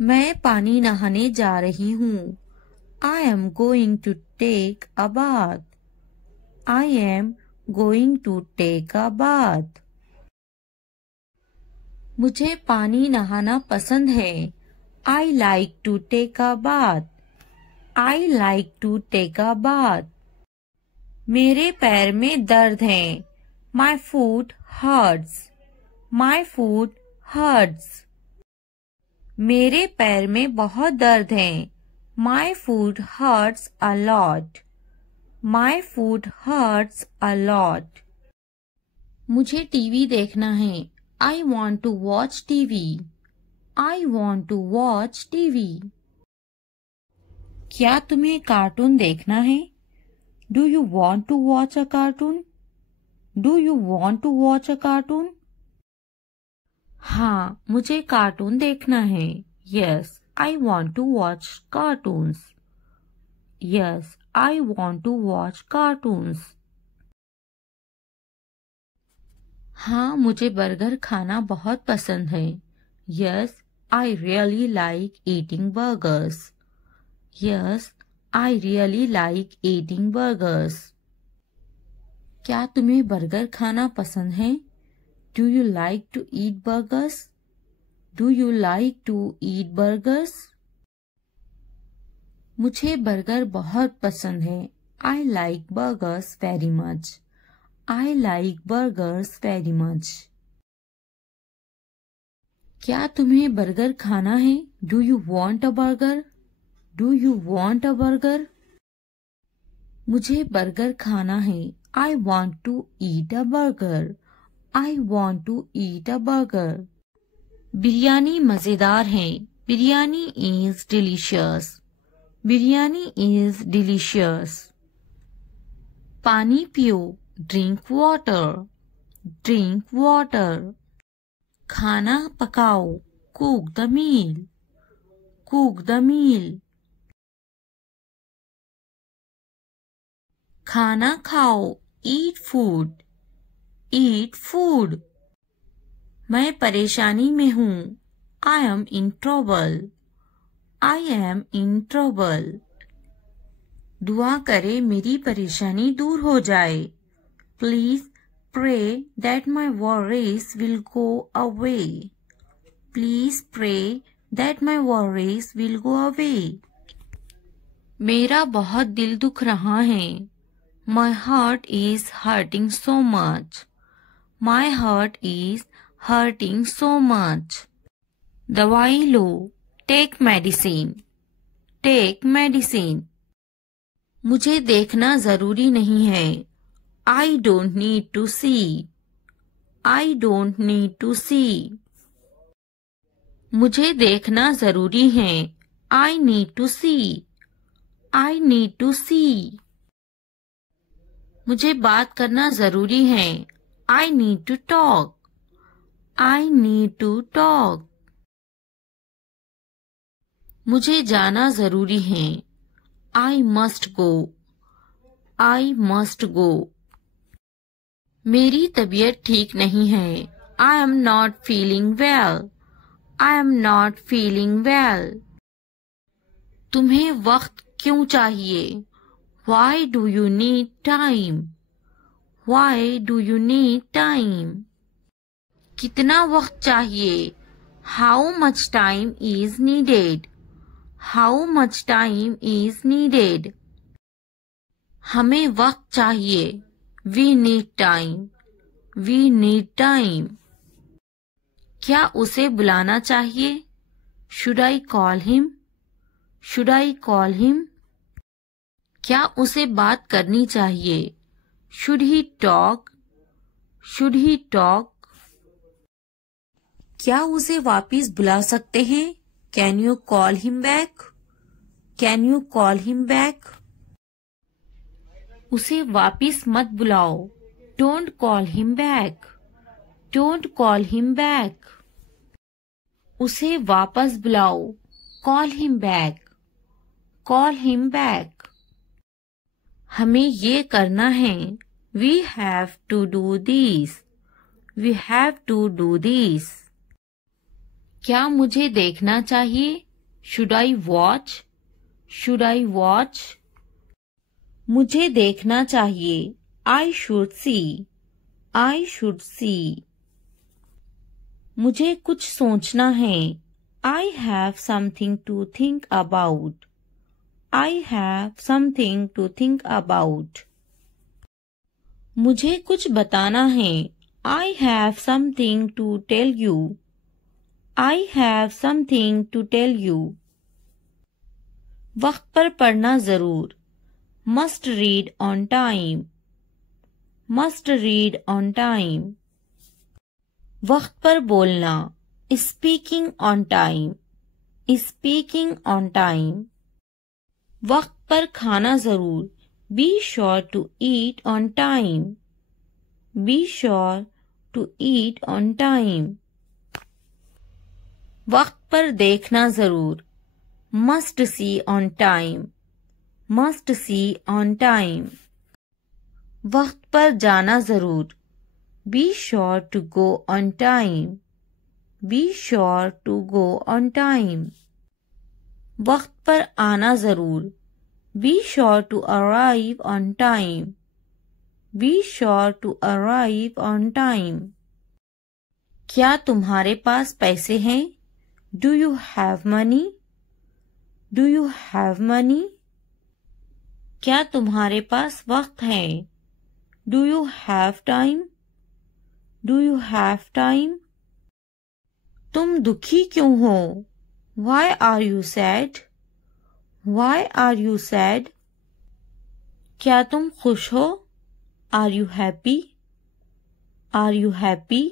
मैं पानी नहाने जा रही हूँ। I am going to take a bath. I am going to take a bath. मुझे पानी नहाना पसंद है। I like to take a bath. I like to take a bath. मेरे पैर में दर्द है। My foot hurts. My foot hurts. मेरे पैर में बहुत दर्द है। My foot hurts a lot. My foot hurts a lot. मुझे टीवी देखना है। I want to watch TV. I want to watch TV. क्या तुम्हें कार्टून देखना है? Do you want to watch a cartoon? Do you want to watch a cartoon? हाँ, मुझे cartoon देखना है। Yes, I want to watch cartoons. Yes, I want to watch cartoons. हाँ, मुझे बर्गर खाना बहुत पसंद है। Yes, I really like eating burgers. Yes, I really like eating burgers. क्या तुम्हें बर्गर खाना पसंद है? Do you like to eat burgers? Do you like to eat burgers? मुझे बर्गर बहुत पसंद है। I like burgers very much. I like burgers very much. क्या तुम्हें बर्गर खाना है? Do you want a burger? Do you want a burger? मुझे burger खाना है। I want to eat a burger. I want to eat a burger. Biryani मज़ेदार है। Biryani is delicious. Biryani is delicious. पानी पियो। Drink water. Drink water. खाना पकाओ। Cook the meal. Cook the meal. खाना खाओ। Eat food. Eat food. मैं परेशानी में हूँ। I am in trouble. I am in trouble. दुआ करे मेरी परेशानी दूर हो जाए। Please pray that my worries will go away. Please pray that my worries will go away. मेरा बहुत दिल दुख रहा है। My heart is hurting so much. My heart is hurting so much. दवाई लो। Take medicine. Take medicine. मुझे देखना जरूरी नहीं है। I don't need to see. I don't need to see. मुझे देखना जरूरी है। I need to see. I need to see. मुझे बात करना जरूरी है। I need to talk. I need to talk. मुझे जाना जरूरी है। I must go. I must go. मेरी तबीयत ठीक नहीं है। I am not feeling well. I am not feeling well. तुम्हें वक्त क्यों चाहिए? Why do you need time? Why do you need time? कितना वक्त चाहिए? How much time is needed? How much time is needed? हमें वक्त चाहिए। We need time. We need time. क्या उसे बुलाना चाहिए? Should I call him? Should I call him? क्या उसे बात करनी चाहिए? Should he talk? Should he talk? क्या उसे वापिस बुला सकते हैं? Can you call him back? Can you call him back? उसे वापिस मत बुलाओ। Don't call him back. Don't call him back. उसे वापस बुलाओ। Call him back. Call him back. हमें ये करना है। We have to do this. We have to do this. क्या मुझे देखना चाहिए? Should I watch? Should I watch? मुझे देखना चाहिए. I should see. I should see. मुझे कुछ सोचना है. I have something to think about. I have something to think about. मुझे कुछ बताना है. I have something to tell you. I have something to tell you. वक्त पर पढ़ना जरूर. Must read on time. Must read on time. वक्त पर बोलना. Speaking on time. Speaking on time. वक्त पर खाना जरूर. Be sure to eat on time. Be sure to eat on time. वक्त पर देखना जरूर. Must see on time. Must see on time. वक्त पर जाना जरूर. Be sure to go on time. Be sure to go on time. वक्त पर आना जरूर. Be sure to arrive on time. Be sure to arrive on time. क्या तुम्हारे पास पैसे हैं? Do you have money? Do you have money? क्या तुम्हारे पास वक्त है? Do you have time? Do you have time? तुम दुखी क्यों हो? Why are you sad? Why are you sad? क्या तुम खुश हो? Are you happy? Are you happy?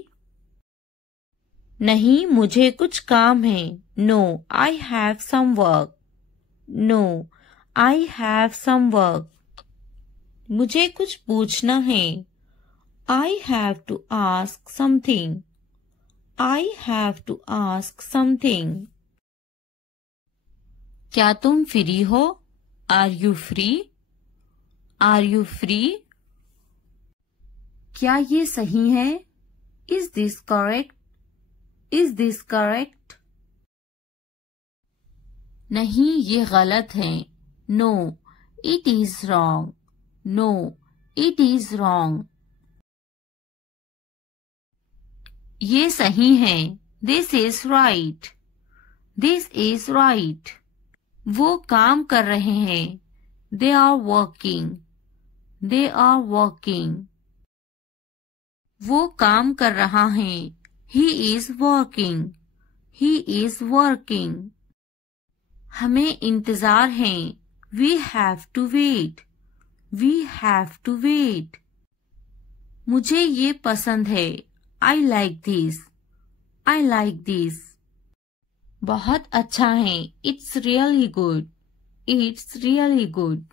नहीं, मुझे कुछ काम है. No, I have some work. No, I have some work. मुझे कुछ पूछना है. I have to ask something. I have to ask something. क्या तुम फ्री हो? Are you free? Are you free? क्या ये सही है? Is this correct? Is this correct? नहीं, ये गलत है. No, it is wrong. No, it is wrong. ये सही है. This is right. This is right. वो काम कर रहे हैं. They are working. They are working. वो काम कर रहा है. He is working. He is working. हमें इंतजार है. We have to wait. We have to wait. मुझे ये पसंद है. I like this. I like this. बहुत अच्छा है. It's really good. It's really good.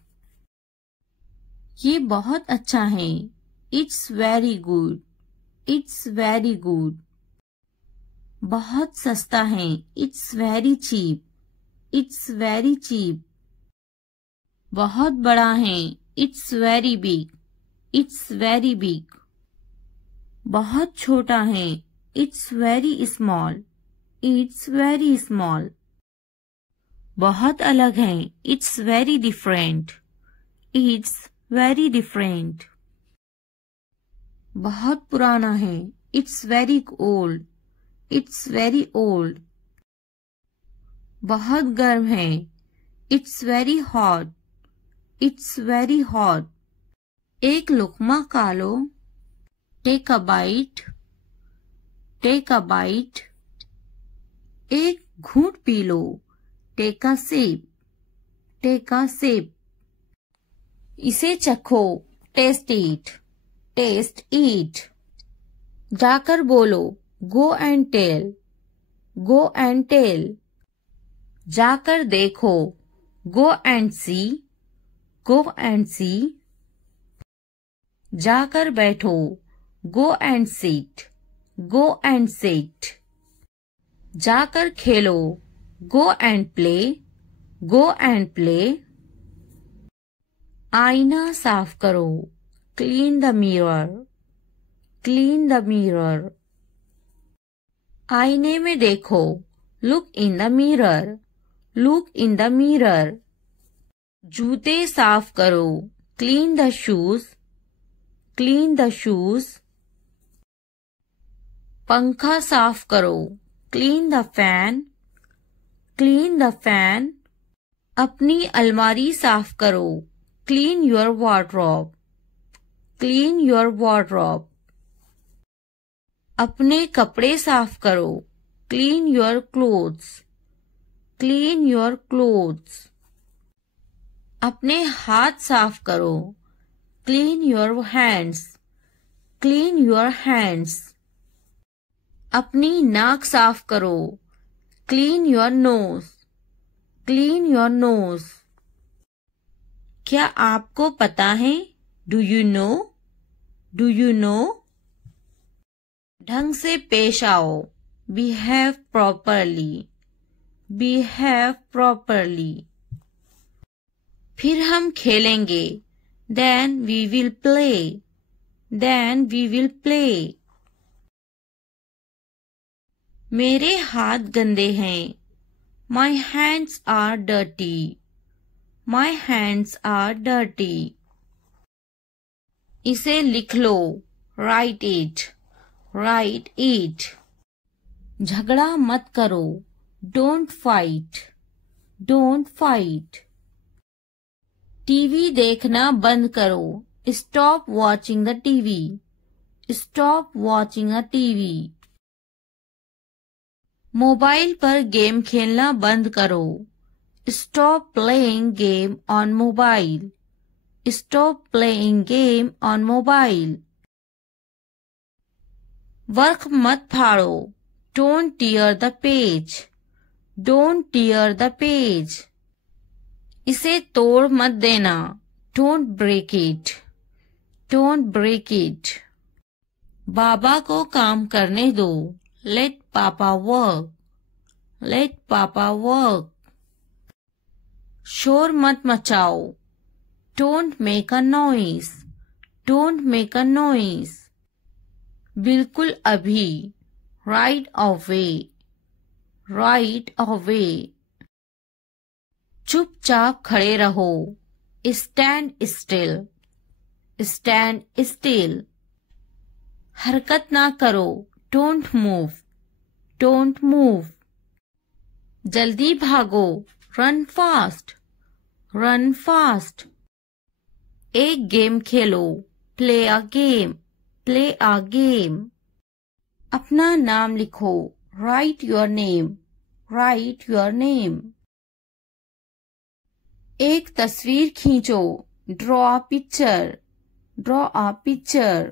ये बहुत अच्छा है. It's very good. It's very good. बहुत सस्ता है. It's very cheap. It's very cheap. बहुत बड़ा है. It's very big. It's very big. बहुत छोटा है. It's very small. It's very small. बहुत अलग है. It's very different. It's very different. बहुत पुराना है. It's very old. It's very old. बहुत गर्म है. It's very hot. It's very hot. एक लुकमा खा लो. Take a bite. Take a bite. एक घूंट पी लो. Take a sip. Take a sip. इसे चखो. Taste it. Taste it. जाकर बोलो. Go and tell. Go and tell. जाकर देखो. Go and see. Go and see. जाकर बैठो. Go and sit. Go and sit. जाकर खेलो. Go and play. Go and play. आईना साफ करो. Clean the mirror. Clean the mirror. आईने में देखो. Look in the mirror. Look in the mirror. जूते साफ करो. Clean the shoes. Clean the shoes. पंखा साफ करो. Clean the fan. Clean the fan. अपनी अलमारी साफ करो. Clean your wardrobe. Clean your wardrobe. अपने कपड़े साफ करो. Clean your clothes. Clean your clothes. अपने हाथ साफ करो. Clean your hands. Clean your hands. अपनी नाक साफ करो. Clean your nose. Clean your nose. क्या आपको पता है? Do you know? Do you know? ढंग से पेश आओ. Behave properly. Behave properly. फिर हम खेलेंगे. Then we will play. Then we will play. मेरे हाथ गंदे हैं. My hands are dirty. My hands are dirty. इसे लिख लो. Write it. Write it. झगड़ा मत करो. Don't fight. Don't fight. TV देखना बंद करो. Stop watching the TV. Stop watching a TV. Mobile पर गेम खेलना बंद करो. Stop playing game on mobile. Stop playing game on mobile. Work मत फाड़ो. Don't tear the page. Don't tear the page. इसे तोड़ मत देना. Don't break it. Don't break it. बाबा को काम करने दो. Let Papa work. Let Papa work. शोर मत मचाओ. Don't make a noise. Don't make a noise. बिल्कुल अभी. Right away. Right away. चुपचाप खड़े रहो. Stand still. Stand still. हरकत ना करो. Don't move. Don't move. जल्दी भागो. Run fast. Run fast. एक game Khelo. Play a game. Play a game. अपना नाम लिखो. Write your name. Write your name. एक तस्वीर खींचो. Draw a picture. Draw a picture.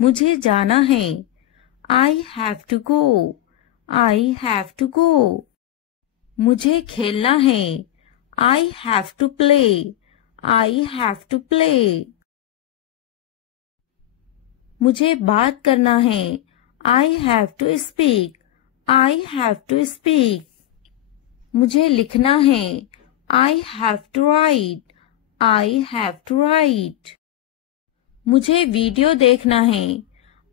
मुझे जाना है. I have to go. I have to go. मुझे खेलना है. I have to play. I have to play. मुझे बात करना है. I have to speak. I have to speak. मुझे लिखना है. I have to write. I have to write. मुझे वीडियो देखना है.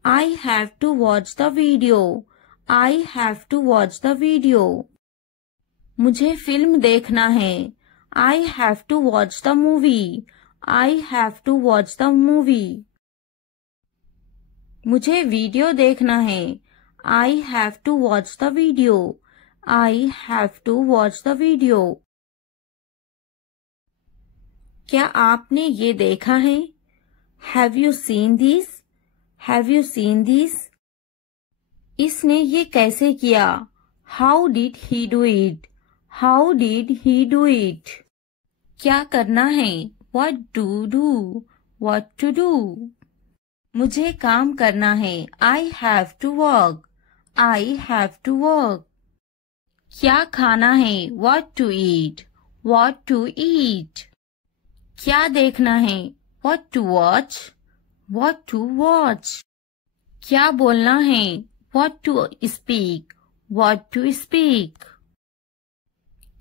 I have to watch the video. I have to watch the video. मुझे फिल्म देखना है. I have to watch the movie. I have to watch the movie. मुझे video देखना है. I have to watch the video. I have to watch the video. क्या आपने ये देखा है? Have you seen this? Have you seen this? इसने ये कैसे किया? How did he do it? How did he do it? क्या करना है? What to do? What to do? मुझे काम करना है. I have to work. I have to work. क्या खाना है? What to eat? What to eat? क्या देखना है? What to watch? What to watch? क्या बोलना है? What to speak? What to speak?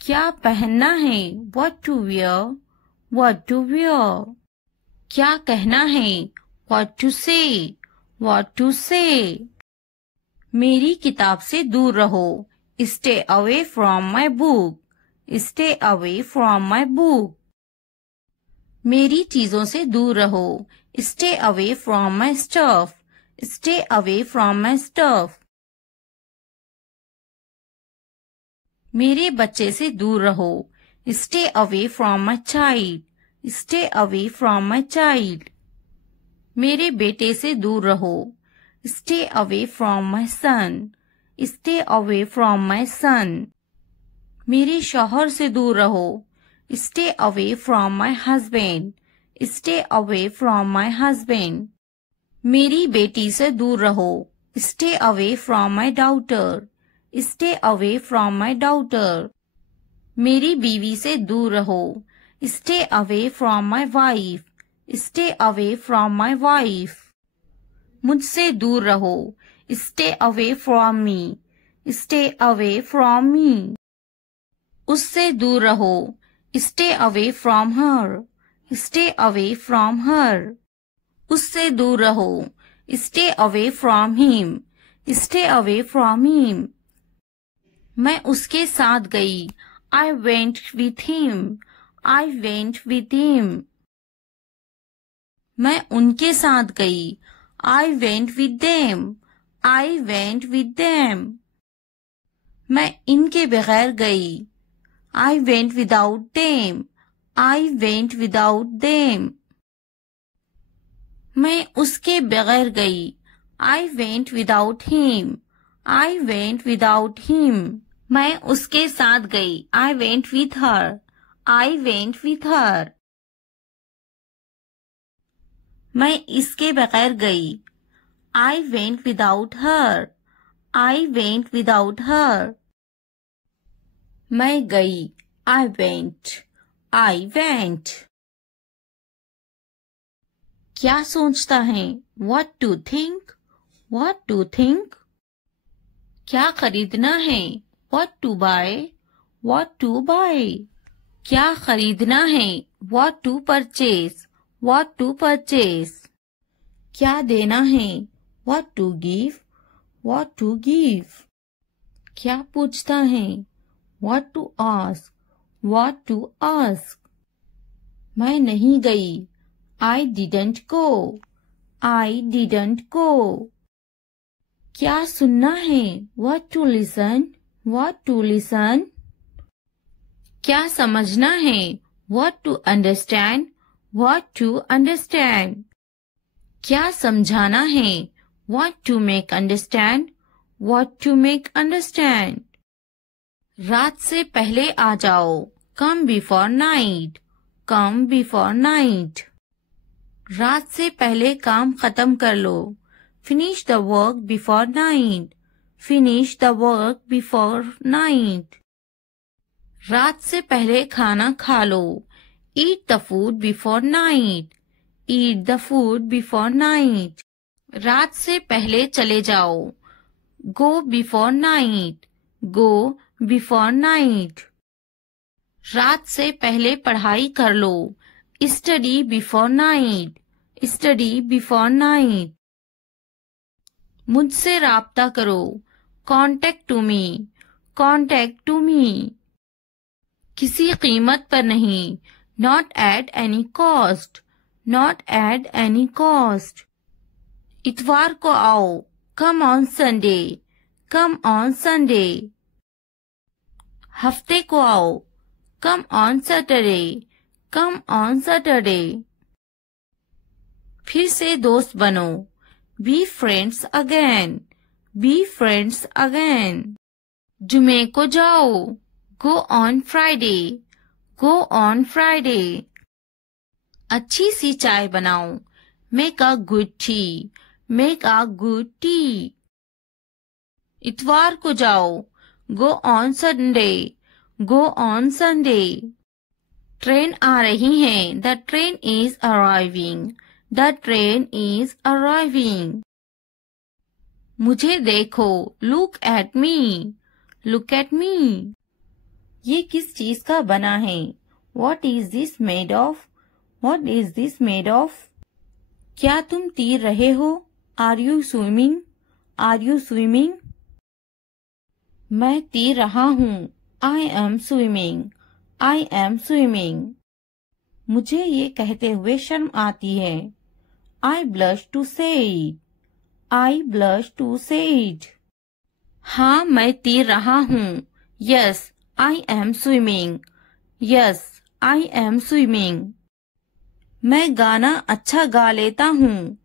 क्या पहनना है? What to wear? What to wear? क्या कहना है? What to say? What to say? मेरी किताब से दूर रहो. Stay away from my book. Stay away from my book. मेरी चीजों से दूर रहो. Stay away from my stuff. Stay away from my stuff. मेरे बच्चे से दूर रहो. Stay away from my child. Stay away from my child. मेरे बेटे से दूर रहो. Stay away from my son. Stay away from my son. मेरे शौहर से दूर रहो. Stay away from my husband. Stay away from my husband. मेरी बेटी से दूर रहो. Stay away from my daughter. Stay away from my daughter. मेरी बीवी से दूर रहो. Stay away from my wife. Stay away from my wife. मुझसे दूर रहो. Stay away from me. Stay away from me. उससे दूर रहो. Stay away from her. Stay away from her. उससे दूर रहो. Stay away from him. Stay away from him. मैं उसके साथ गई. I went with him. I went with him. मैं उनके साथ गई. I went with them. I went with them. मैं इनके बगैर गई. I went without them. I went without them. मैं उसके बगैर गई. I went without him. I went without him. मैं उसके साथ गई. I went with her. I went with her. मैं इसके बगैर गई. I went without her. I went without her. मैं गई. I went. I went. क्या सोचता है? What to think? What to think? क्या खरीदना है? What to buy? What to buy? क्या खरीदना है? What to purchase? What to purchase? क्या देना है? What to give? What to give? क्या पूछता है? What to ask? What to ask? मैं नहीं गई. I didn't go. I didn't go. क्या सुनना है? What to listen? What to listen? क्या समझना है? What to understand? What to understand? क्या समझाना है? What to make understand? What to make understand? रात से पहले आ जाओ. Come before night. Come before night. रात से पहले काम खत्म कर लो. Finish the work before night. Finish the work before night. रात से पहले खाना खा लो. Eat the food before night. Eat the food before night. रात से पहले चले जाओ. Go before night. Go before night. रात से पहले पढ़ाई कर लो. Study before night. Study before night. मुझसे राब्ता करो. Contact to me. Contact to me. किसी कीमत पर नहीं. Not at any cost. Not at any cost. इतवार को आओ. Come on Sunday. Come on Sunday. हफ्ते को आओ. Come on Saturday. Come on Saturday. फिर से दोस्त बनो. Be friends again. Be friends again. जुमे को जाओ. Go on Friday. Go on Friday. अच्छी सी चाय बनाओ. Make a good tea. Make a good tea. इतवार को जाओ. Go on Sunday. Go on Sunday. Train आ रही है. The train is arriving. The train is arriving. मुझे देखो. Look at me. Look at me. ये किस चीज का बना है? What is this made of? What is this made of? क्या तुम तैर रहे हो? Are you swimming? Are you swimming? मैं तैर रहा हूँ। I am swimming. I am swimming. मुझे ये कहते हुए शर्म आती है। I blush to say it. I blush to say it. हाँ, मैं तैर रहा हूँ। Yes, I am swimming. Yes, I am swimming. मैं गाना अच्छा गा लेता हूँ।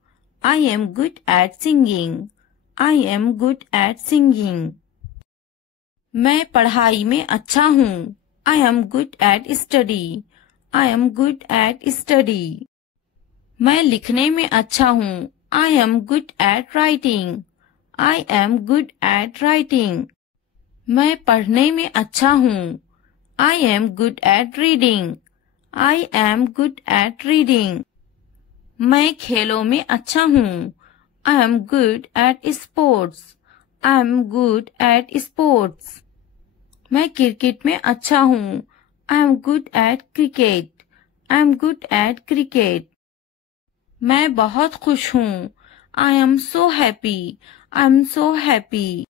I am good at singing. I am good at singing. मैं पढ़ाई में अच्छा हूँ। I am good at study. I am good at study. मैं लिखने में अच्छा हूँ। I am good at writing. I am good at writing. मैं पढ़ने में अच्छा हूँ। I am good at reading. I am good at reading. मैं खेलों में अच्छा हूँ। I am good at sports. I am good at sports. मैं क्रिकेट में अच्छा हूँ। I am good at cricket. I am good at cricket. मैं बहुत खुश हूँ। I am so happy. I am so happy.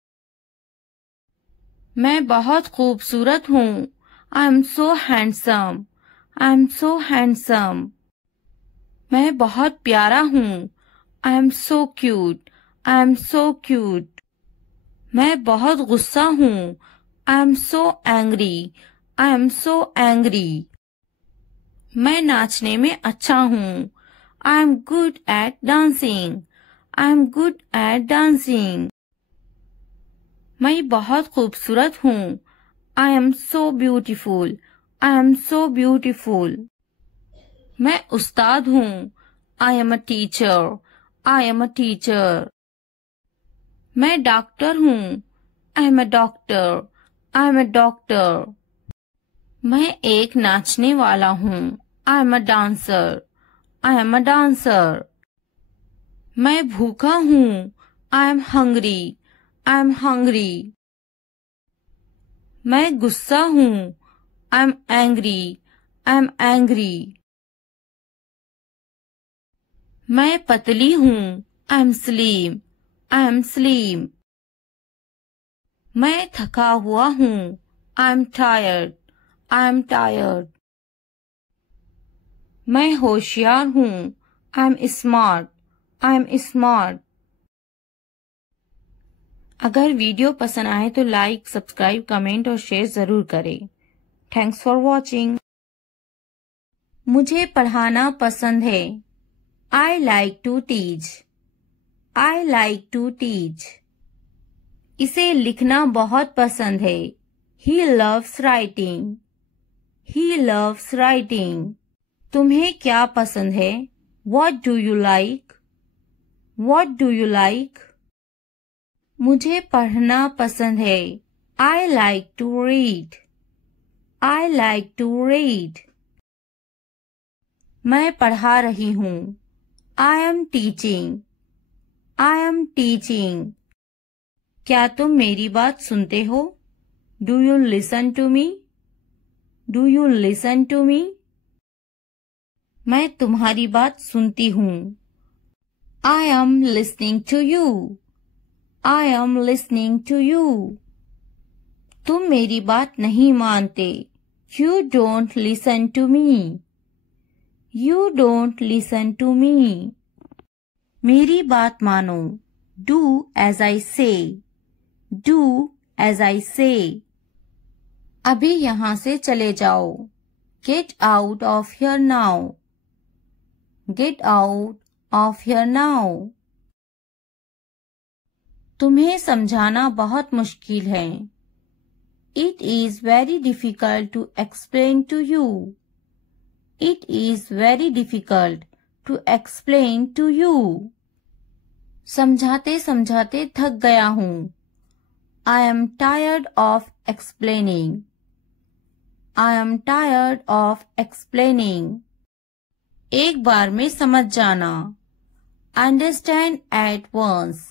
मैं बहुत खूबसूरत हूँ। I am so handsome. I am so handsome. मैं बहुत प्यारा हूँ। I am so cute. I am so cute. मैं बहुत गुस्सा हूँ। I am so angry. I am so angry. मैं नाचने में अच्छा हूँ। I am good at dancing. I am good at dancing. मैं बहुत खूबसूरत हूँ। I am so beautiful. I am so beautiful. मैं उस्ताद हूँ। I am a teacher. I am a teacher. मैं डॉक्टर हूँ। I am a doctor. I am a doctor. मैं एक नाचने वाला हूँ। I am a dancer. I am a dancer. मैं भूखा हूँ। I am hungry. I am hungry. मैं गुस्सा हूँ। I am angry. I am angry. मैं पतली हूँ। I am slim. I am slim. मैं थका हुआ हूँ। I am tired. I am tired. मैं होशियार हूँ। I am smart. I am smart. अगर वीडियो पसंद आए तो लाइक, सब्सक्राइब, कमेंट और शेयर जरूर करें। Thanks for watching. मुझे पढ़ाना पसंद है। I like to teach. I like to teach. इसे लिखना बहुत पसंद है। He loves writing. He loves writing. तुम्हें क्या पसंद है? What do you like? What do you like? मुझे पढ़ना पसंद है। I like to read. I like to read. मैं पढ़ा रही हूँ। I am teaching. I am teaching. क्या तुम मेरी बात सुनते हो? Do you listen to me? Do you listen to me? मैं तुम्हारी बात सुनती हूँ। I am listening to you. I am listening to you. तुम मेरी बात नहीं मानते। You don't listen to me. You don't listen to me. मेरी बात मानो। Do as I say. Do as I say. अभी यहाँ से चले जाओ। Get out of here now. Get out of here now. तुम्हें समझाना बहुत मुश्किल है। It is very difficult to explain to you. It is very difficult to explain to you. समझाते समझाते थक गया हूँ। I am tired of explaining. I am tired of explaining. एक बार में समझ जाना। Understand at once.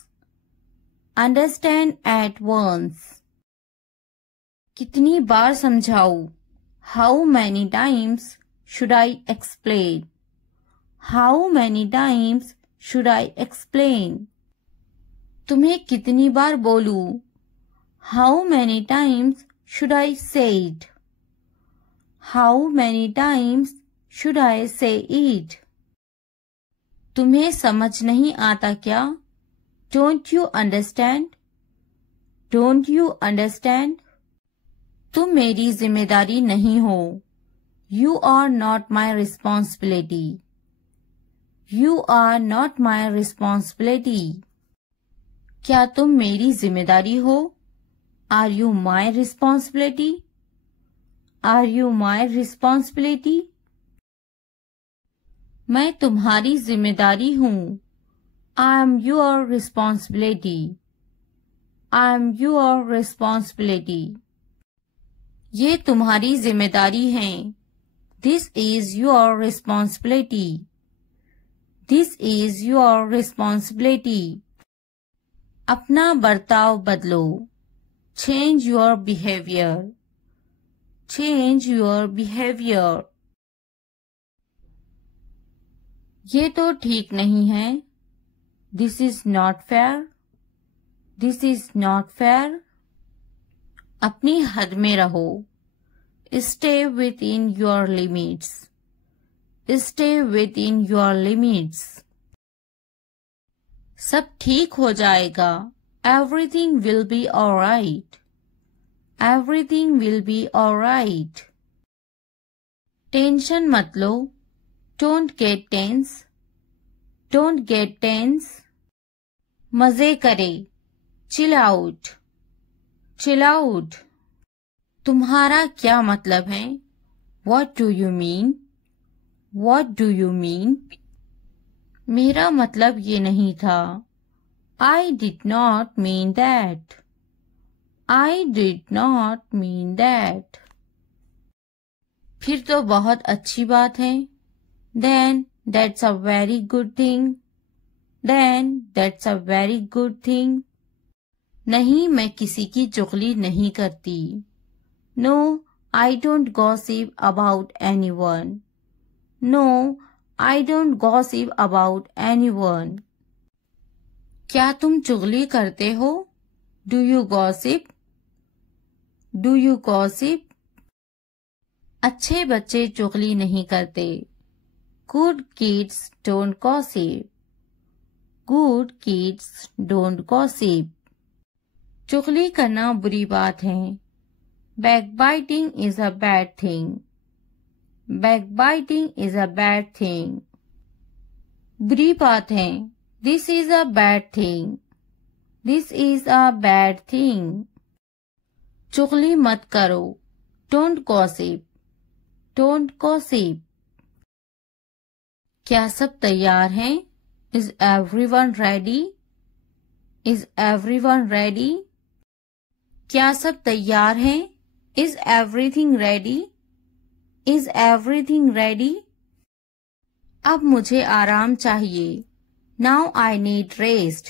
Understand at once. कितनी बार समझाऊं? How many times should I explain? How many times should I explain? तुम्हें कितनी बार बोलूं? How many times should I say it? How many times should I say it? तुम्हें समझ नहीं आता क्या? Don't you understand? Don't you understand? तुम मेरी जिम्मेदारी नहीं हो. You are not my responsibility. You are not my responsibility. क्या तुम मेरी जिम्मेदारी हो? Are you my responsibility? Are you my responsibility? मैं तुम्हारी जिम्मेदारी हूँ. I am your responsibility. I am your responsibility. ये तुम्हारी जिम्मेदारी है. This is your responsibility. This is your responsibility. अपना बर्ताव बदलो. Change your behavior. Change your behavior. ये तो ठीक नहीं है. This is not fair. This is not fair. अपनी हद में रहो. Stay within your limits. Stay within your limits. सब ठीक हो जाएगा. Everything will be alright. Everything will be alright. Tension मत लो. Don't get tense. Don't get tense. मजे करे. Chill out. Chill out. तुम्हारा क्या मतलब है? What do you mean? What do you mean? मेरा मतलब ये नहीं था. I did not mean that. I did not mean that. फिर तो बहुत अच्छी बात है. Then that's a very good thing. Then that's a very good thing. नहीं, मैं किसी की चुगली नहीं करती. No, I don't gossip about anyone. No, I don't gossip about anyone. क्या तुम चुगली करते हो? Do you gossip? Do you gossip? अच्छे बच्चे चुगली नहीं करते. Good kids don't gossip. Good kids don't gossip. चुगली करना बुरी बात है. Backbiting is a bad thing. Backbiting is a bad thing. बुरी बात है. This is a bad thing. This is a bad thing. चुगली मत करो. Don't gossip. Don't gossip. क्या सब तैयार हैं? Is everyone ready? Is everyone ready? क्या सब तैयार हैं? Is everything ready? Is everything ready? अब मुझे आराम चाहिए. Now I need rest.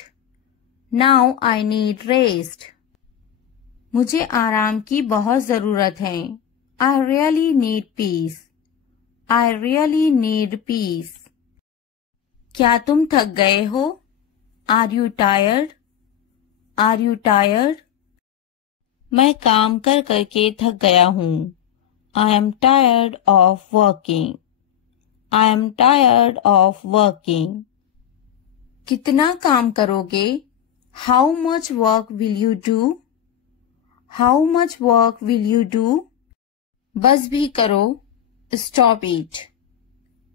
Now I need rest. मुझे आराम की बहुत ज़रूरत है. I really need peace. I really need peace. क्या तुम थक गए हो? Are you tired? Are you tired? मैं काम कर करके थक गया हूँ. I am tired of working. I am tired of working. कितना काम करोगे? How much work will you do? How much work will you do? बस भी करो. Stop it.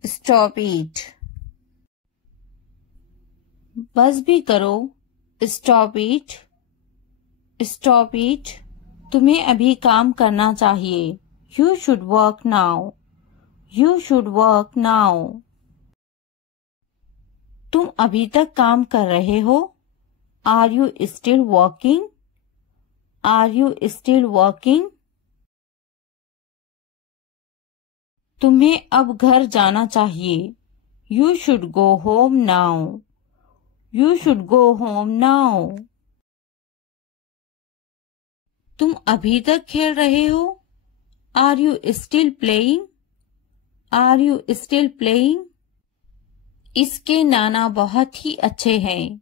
Stop it. बस भी करो. Stop it. Stop it. तुम्हें अभी काम करना चाहिए. You should work now. You should work now. तुम अभी तक काम कर रहे हो? Are you still working? Are you still working? तुम्हें अब घर जाना चाहिए. You should go home now. You should go home now. तुम अभी तक खेल रहे हो? Are you still playing? Are you still playing? इसके नाना बहुत ही अच्छे हैं.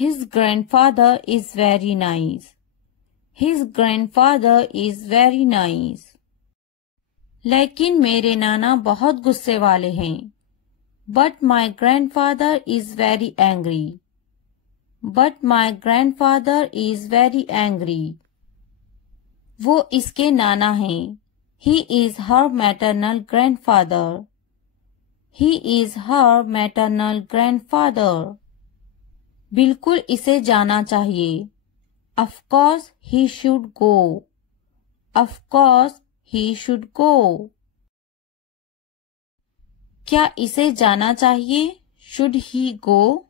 His grandfather is very nice. His grandfather is very nice. लेकिन मेरे नाना बहुत गुस्से वाले हैं. But my grandfather is very angry. But my grandfather is very angry. वो इसके नाना हैं. He is her maternal grandfather. He is her maternal grandfather. बिल्कुल इसे जाना चाहिए. Of course he should go. Of course he should go. क्या इसे जाना चाहिए? Should he go?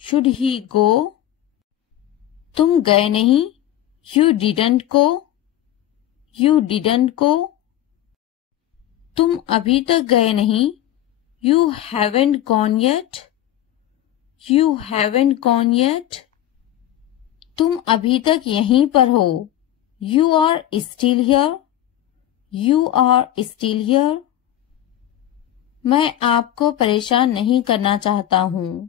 Should he go? तुम गए नहीं? You didn't go. You didn't go. तुम अभी तक गए नहीं? You haven't gone yet. You haven't gone yet. तुम अभी तक यहीं पर हो. You are still here. You are still here. मैं आपको परेशान नहीं करना चाहता हूँ.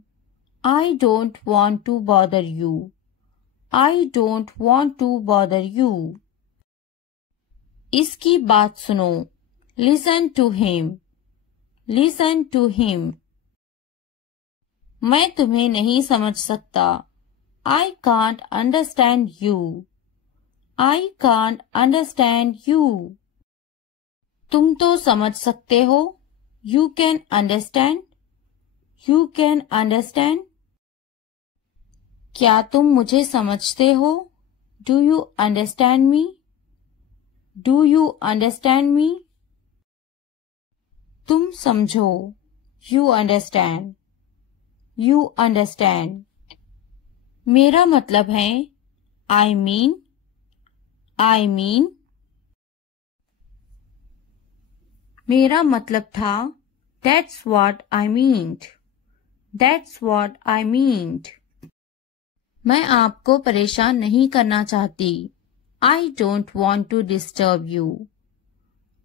I don't want to bother you. I don't want to bother you. इसकी बात सुनो. Listen to him. Listen to him. मैं तुम्हें नहीं समझ सकता. I can't understand you. I can't understand you. तुम तो समझ सकते हो. You can understand. You can understand. क्या तुम मुझे समझते हो? Do you understand me? Do you understand me? तुम समझो. You understand. You understand. मेरा मतलब है I mean. I mean. मेरा मतलब था That's what I meant. That's what I meant. मैं आपको परेशान नहीं करना चाहती. I don't want to disturb you.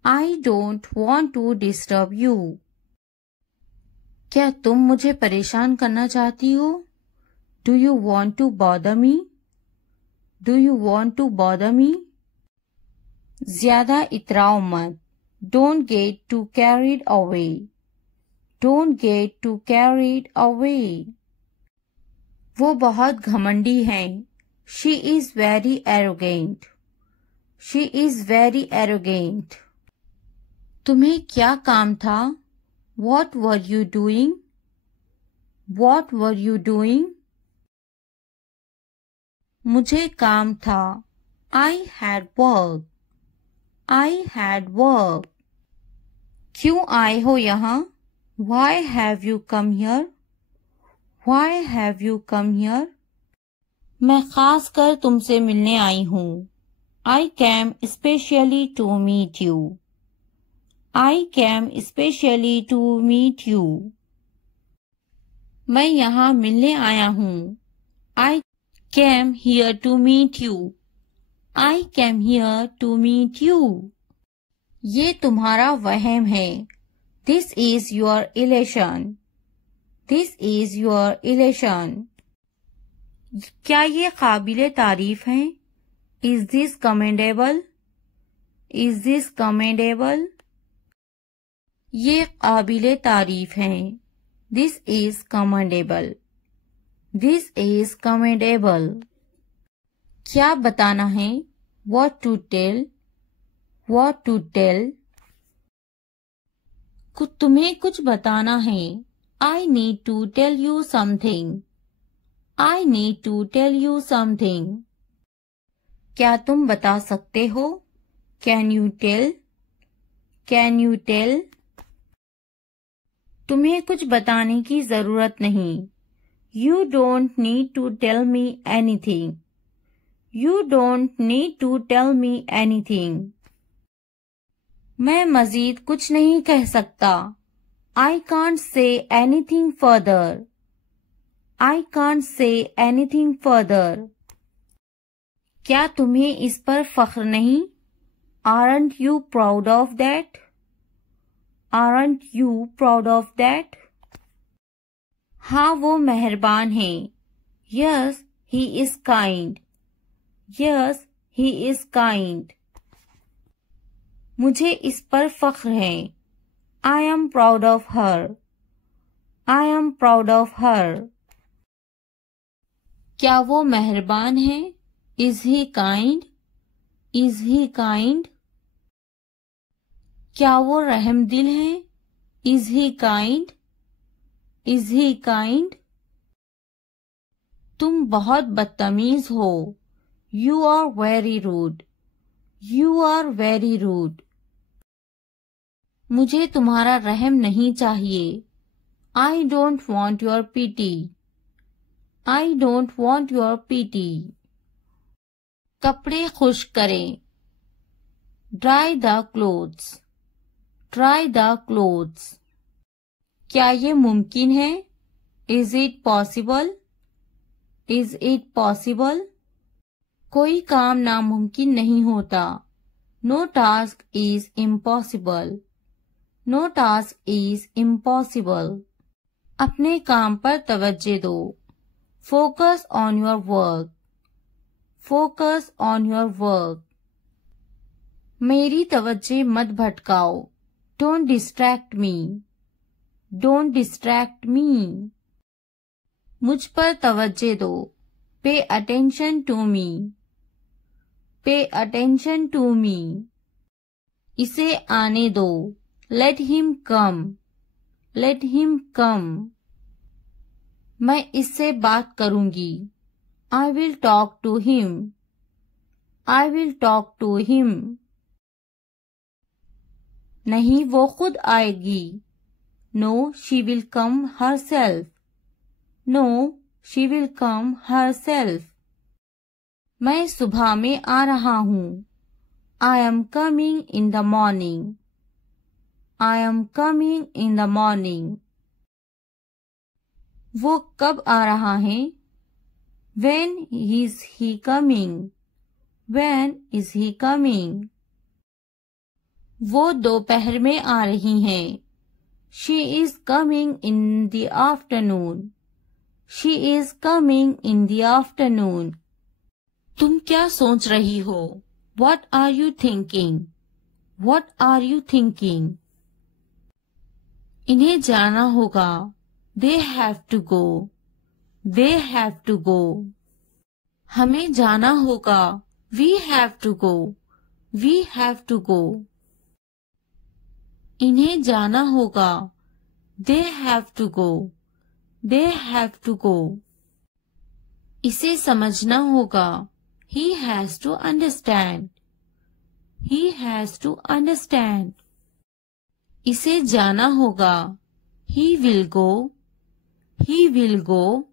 I don't want to disturb you. क्या तुम मुझे परेशान करना चाहती हो? Do you want to bother me? Do you want to bother me? ज्यादा इतराओ मत. Don't get too carried away. Don't get too carried away. वो बहुत घमंडी हैं. She is very arrogant. She is very arrogant. तुम्हें क्या काम था? What were you doing? What were you doing? मुझे काम था. I had work. I had work. क्यों आए हो यहाँ? Why have you come here? Why have you come here? मैं खास कर तुमसे मिलने आई हूँ. I came especially to meet you. I came especially to meet you. मैं यहाँ मिलने आया हूँ. I came here to meet you. I came here to meet you. ये तुम्हारा वहम है. This is your illusion. This is your illusion. क्या ये काबिले तारीफ है? Is this commendable? Is this commendable? ये काबिले तारीफ है. This is commendable. This is commendable. क्या बताना है? What to tell? What to tell? तुम्हें कुछ बताना है. I need to tell you something. I need to tell you something. क्या तुम बता सकते हो? Can you tell? Can you tell? तुम्हें कुछ बताने की जरूरत नहीं. You don't need to tell me anything. You don't need to tell me anything. मैं मजीद कुछ नहीं कह सकता. I can't say anything further. I can't say anything further. क्या तुम्हें इस पर फख्र नहीं? Aren't you proud of that? Aren't you proud of that? हाँ वो मेहरबान है. Yes, he is kind. Yes, he is kind. मुझे इस पर फख्र है. I am proud of her. I am proud of her. क्या वो मेहरबान है? Is he kind? Is he kind? क्या वो रहमदिल है? Is he kind? Is he kind? तुम बहुत बदतमीज हो. You are very rude. You are very rude. मुझे तुम्हारा रहम नहीं चाहिए. I don't want your pity. I don't want your pity. कपड़े खुश्क करें. Dry the clothes. Dry the clothes. क्या ये मुमकिन है? Is it possible? Is it possible? कोई काम नामुमकिन नहीं होता. No task is impossible. No task is impossible. अपने काम पर तवज्जो दो. Focus on your work. Focus on your work. मेरी तवज्जो मत भटकाओ. Don't distract me. Don't distract me. मुझ पर तवज्जो दो. Pay attention to me. Pay attention to me. इसे आने दो. Let him come. Let him come. मैं इससे बात करूंगी. I will talk to him. I will talk to him. नहीं, वो खुद आएगी. No, she will come herself. No, she will come herself. मैं सुबह में आ रहा हूँ. I am coming in the morning. I am coming in the morning. वो कब आ रहा है? When is he coming? When is he coming? वो दोपहर में आ रही हैं. She is coming in the afternoon. She is coming in the afternoon. तुम क्या सोच रही हो? What are you thinking? What are you thinking? इन्हें जाना होगा. They have to go. They have to go. हमें जाना होगा. We have to go. We have to go. इन्हें जाना होगा. They have to go. They have to go. इसे समझना होगा. He has to understand. He has to understand. इसे जाना होगा. He will go. He will go.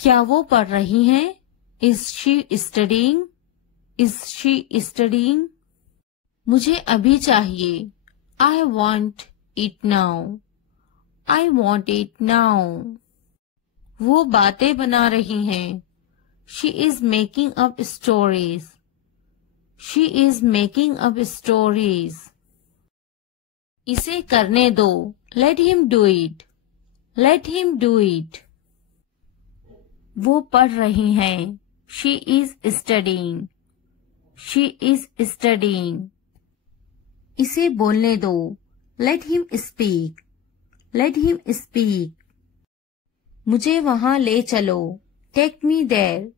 क्या वो पढ़ रही हैं? Is she studying? Is she studying? मुझे अभी चाहिए. I want it now. I want it now. वो बातें बना रही हैं. She is making up stories. She is making up stories. इसे करने दो. Let him do it. Let him do it. वो पढ़ रही हैं. She is studying. She is studying. इसे बोलने दो. Let him speak. Let him speak. मुझे वहां ले चलो. Take me there.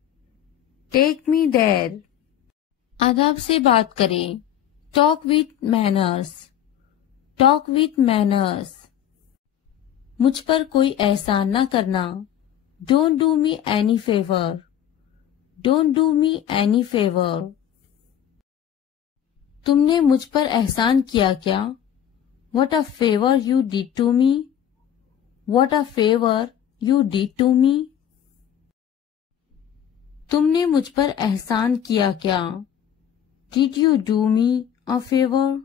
Take me there. अदब से बात करें. Talk with manners. Talk with manners. मुझ पर कोई एहसान न करना. Don't do me any favor. Don't do me any favor. तुमने मुझ पर एहसान किया क्या? What a favor you did to me. What a favor you did to me. तुमने मुझ पर एहसान किया क्या? Did you do me a favor?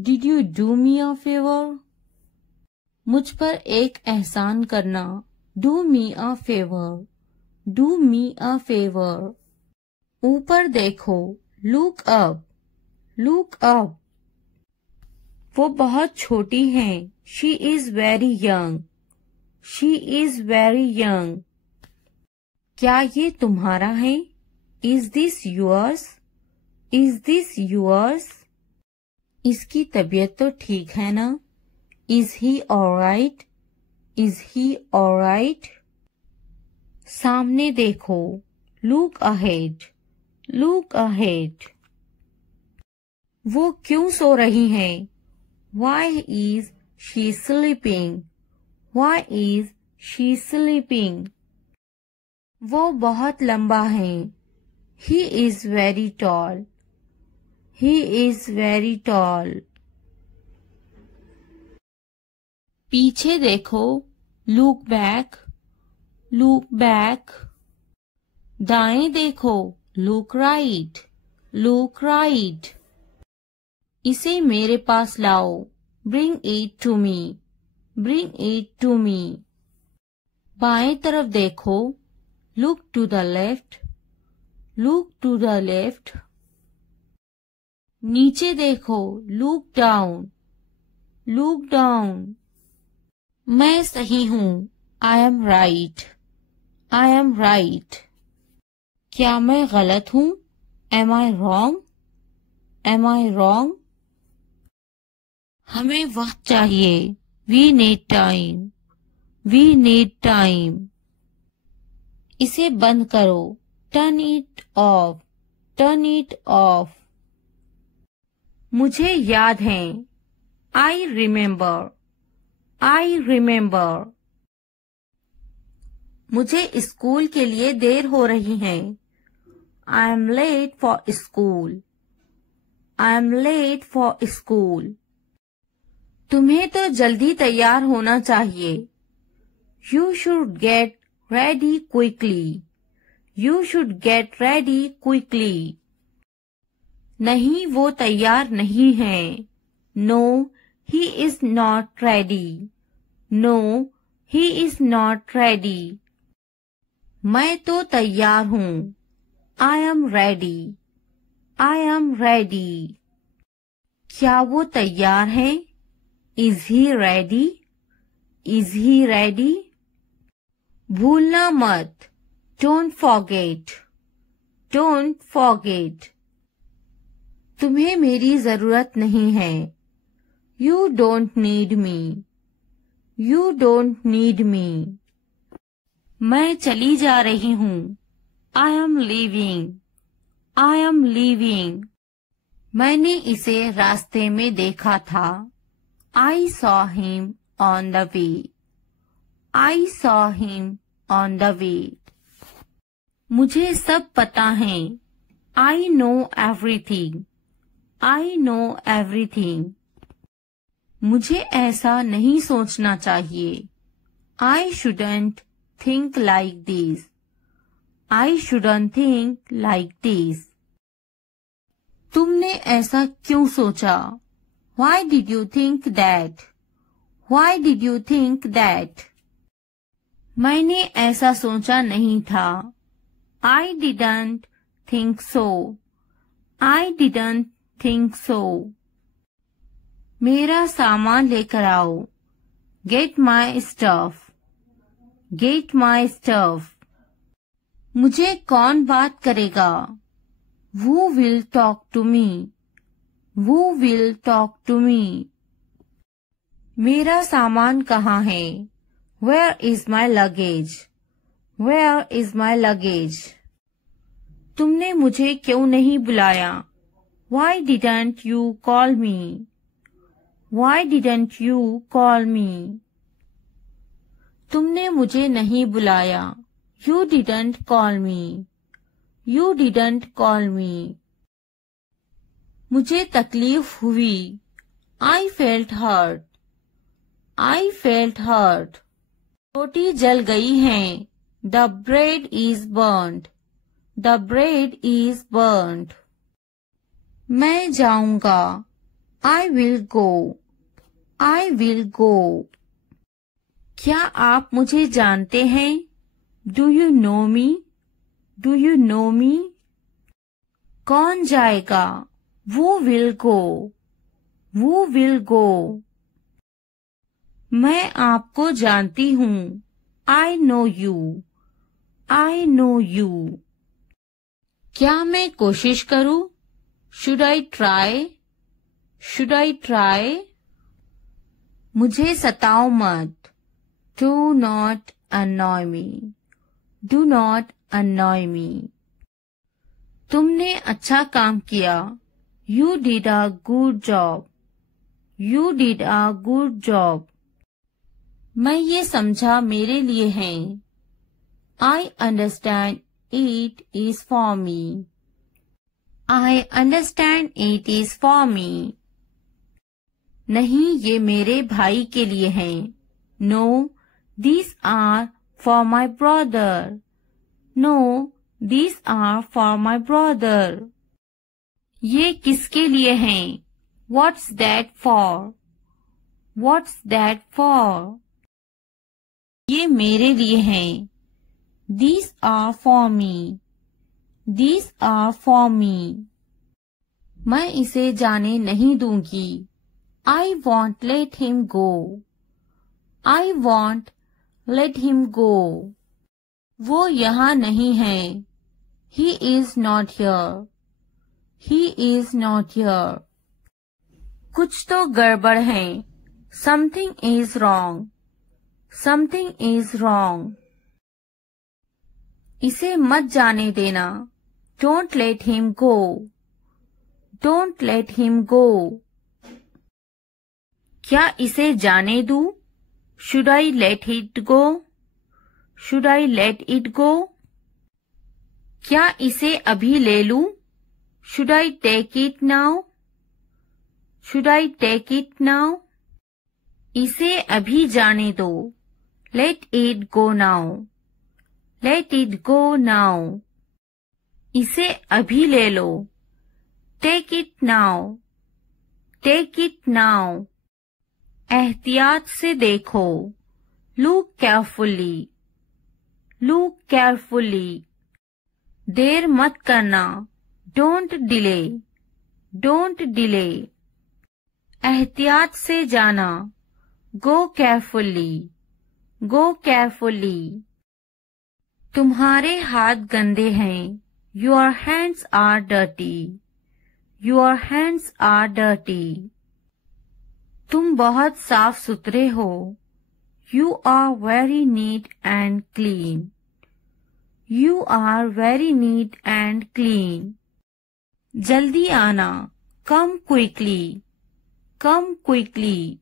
Did you do me a favor? मुझ पर एक एहसान करना. Do me a favor. Do me a favor. ऊपर देखो. Look up. Look up. वो बहुत छोटी हैं. She is very young. She is very young. क्या ये तुम्हारा है? Is this yours? Is this yours? इसकी तबीयत तो ठीक है ना? Is he alright? Is he alright? सामने देखो. Look ahead. Look ahead. वो क्यों सो रही हैं? Why is she sleeping? Why is she sleeping? वो बहुत लंबा है. He is very tall. He is very tall. पीछे देखो. Look back. Look back. दाएं देखो. Look right. Look right. इसे मेरे पास लाओ. Bring it to me. Bring it to me. बाएं तरफ देखो. Look to the left. Look to the left. नीचे देखो. Look down. Look down. मैं सही हूँ. I am right. I am right. क्या मैं गलत हूँ? Am I wrong? Am I wrong? हमें वक्त चाहिए. We need time. We need time. इसे बंद करो. Turn it off. Turn it off. मुझे याद है. I remember. I remember. मुझे स्कूल के लिए देर हो रही है. I am late for school. I am late for school. तुम्हें तो जल्दी तैयार होना चाहिए. You should get ready quickly. You should get ready quickly. नहीं, वो तैयार नहीं है. No, he is not ready. No, he is not ready. मैं तो तैयार हूँ. I am ready. I am ready. क्या वो तैयार है? Is he ready? Is he ready? भूलना मत. Don't forget. Don't forget. तुम्हें मेरी जरूरत नहीं है. You don't need me. You don't need me. मैं चली जा रही हूँ. I am leaving. I am leaving. मैंने इसे रास्ते में देखा था. I saw him on the way. I saw him on the way. मुझे सब पता है. I know everything. I know everything. मुझे ऐसा नहीं सोचना चाहिए. I shouldn't think like this. I shouldn't think like this. तुमने ऐसा क्यों सोचा? Why did you think that? Why did you think that? मैंने ऐसा सोचा नहीं था. I didn't think so. I didn't think so. मेरा सामान लेकर आओ. Get my stuff. Get my stuff. मुझे कौन बात करेगा? Who will talk to me? Who will talk to me? मेरा सामान कहाँ है? Where is my luggage? Where is my luggage? तुमने मुझे क्यों नहीं बुलाया? Why didn't you call me? Why didn't you call me? तुमने मुझे नहीं बुलाया. You didn't call me. You didn't call me. मुझे तकलीफ हुई. I felt hurt. I felt hurt. रोटी जल गई है. The bread is burnt. The bread is burnt. मैं जाऊंगा. I will go. I will go. क्या आप मुझे जानते हैं? Do you know me? Do you know me? कौन जाएगा? Who will go? Who will go? मैं आपको जानती हूँ. I know you. I know you. क्या मैं कोशिश करूं? Should I try? Should I try? मुझे सताओ मत. Do not annoy me. Do not annoy me. तुमने अच्छा काम किया. You did a good job. You did a good job. मैं ये समझा मेरे लिए है. I understand it is for me. I understand it is for me. नहीं, ये मेरे भाई के लिए हैं. No, these are for my brother. No, these are for my brother. ये किसके लिए हैं? What's that for? What's that for? ये मेरे लिए हैं. These are for me. These are for me. मैं इसे जाने नहीं दूंगी. I won't let him go. I won't let him go. वो यहाँ नहीं है. He is not here. He is not here. कुछ तो गड़बड़ है. Something is wrong. Something is wrong. इसे मत जाने देना. Don't let him go. Don't let him go. क्या इसे जाने दूं? Should I let it go? Should I let it go? क्या इसे अभी ले लूं? Should I take it now? Should I take it now? इसे अभी जाने दो. Let it go now. Let it go now. इसे अभी ले लो. Take it now. Take it now. एहतियात से देखो. Look carefully. Look carefully. देर मत करना. Don't delay. Don't delay. एहतियात से जाना. Go carefully. Go carefully. तुम्हारे हाथ गंदे हैं. Your hands are dirty. Your hands are dirty. तुम बहुत साफ सुथरे हो. You are very neat and clean. You are very neat and clean. जल्दी आना. Come quickly. Come quickly.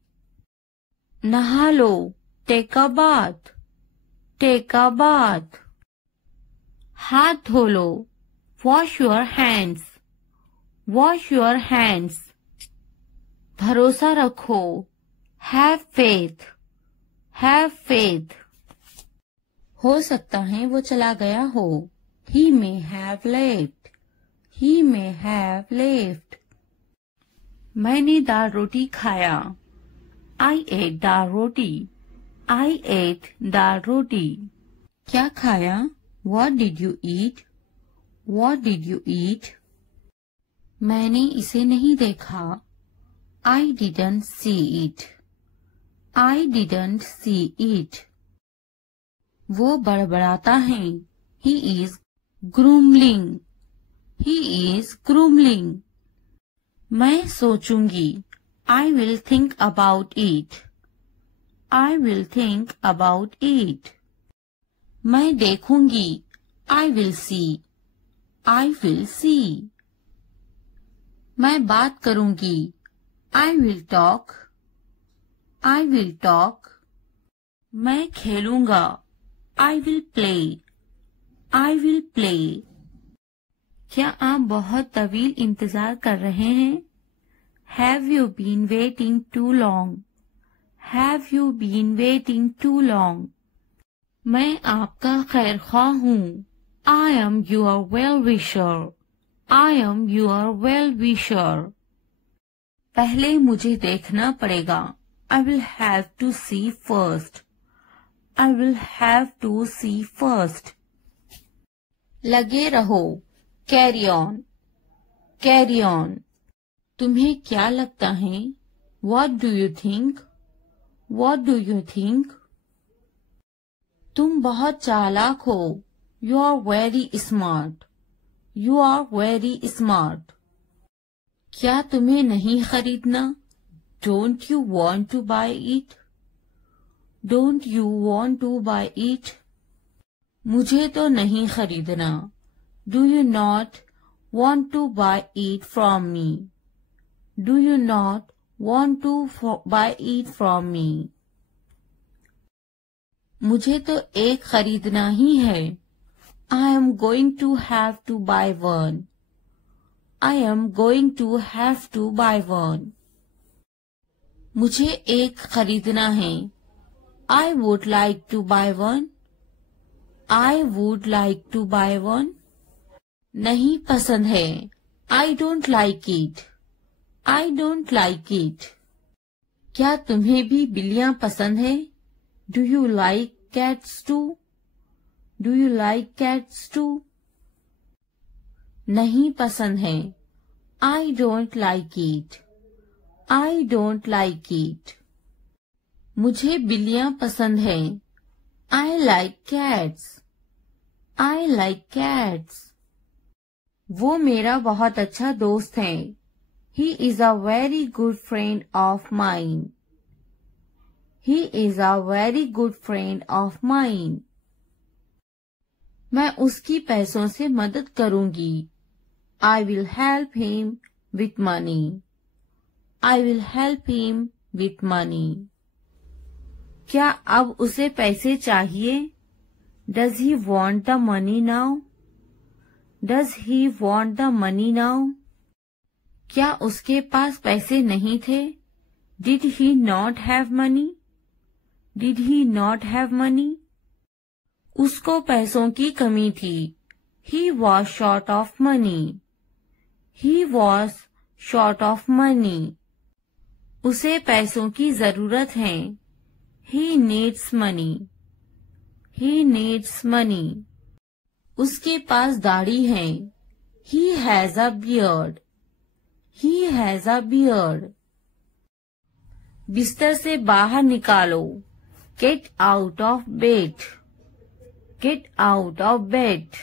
नहा लो. Take a bath. Take a bath. हाथ धो लो. Wash your hands. Wash your hands. भरोसा रखो. Have faith. Have faith. हो सकता है वो चला गया हो. He may have left. He may have left. मैंने दाल रोटी खाया. I ate dal roti. I ate दाल रोटी. क्या खाया? What did you eat? What did you eat? मैंने इसे नहीं देखा. I didn't see it. I didn't see it. वो बड़बड़ाता है. He is grumbling. He is grumbling. मैं सोचूंगी. I will think about it. I will think about it. मैं देखूंगी. I will see. I will see. मैं बात करूंगी. I will talk. I will talk. मैं खेलूंगा. I will play. I will play. क्या आप बहुत तवील इंतजार कर रहे हैं? Have you been waiting too long? Have you been waiting too long? मैं आपका खैर ख्वाह हूँ. I am your well-wisher. I am your well-wisher. पहले मुझे देखना पड़ेगा. I will have to see first. I will have to see first. लगे रहो. Carry on. Carry on. तुम्हें क्या लगता है? What do you think? What do you think? तुम बहुत चालाक हो. You are very smart. You are very smart. क्या तुम्हें नहीं खरीदना? Don't you want to buy it? Don't you want to buy it? मुझे तो नहीं खरीदना. Do you not want to buy it from me? Do you not want to buy it from me? मुझे तो एक खरीदना ही है. I am going to have to buy one. I am going to have to buy one. मुझे एक खरीदना है. I would like to buy one. I would like to buy one. नहीं पसंद है. I don't like it. I don't like it. क्या तुम्हें भी बिल्लियां पसंद है? Do you like cats too? Do you like cats too? नहीं पसंद है. I don't like it. I don't like it. मुझे बिल्लियां पसंद है. I like cats. I like cats. वो मेरा बहुत अच्छा दोस्त है. He is a very good friend of mine. He is a very good friend of mine. मैं उसकी पैसों से मदद करूंगी. I will help him with money. I will help him with money. क्या अब उसे पैसे चाहिए? Does he want the money now? Does he want the money now? क्या उसके पास पैसे नहीं थे? Did he not have money? Did he not have money? उसको पैसों की कमी थी. He was short of money. He was short of money. उसे पैसों की जरूरत है. He needs money. He needs money. उसके पास दाढ़ी है. He has a beard. He has a beard. बिस्तर से बाहर निकालो. Get out of bed. Get out of bed.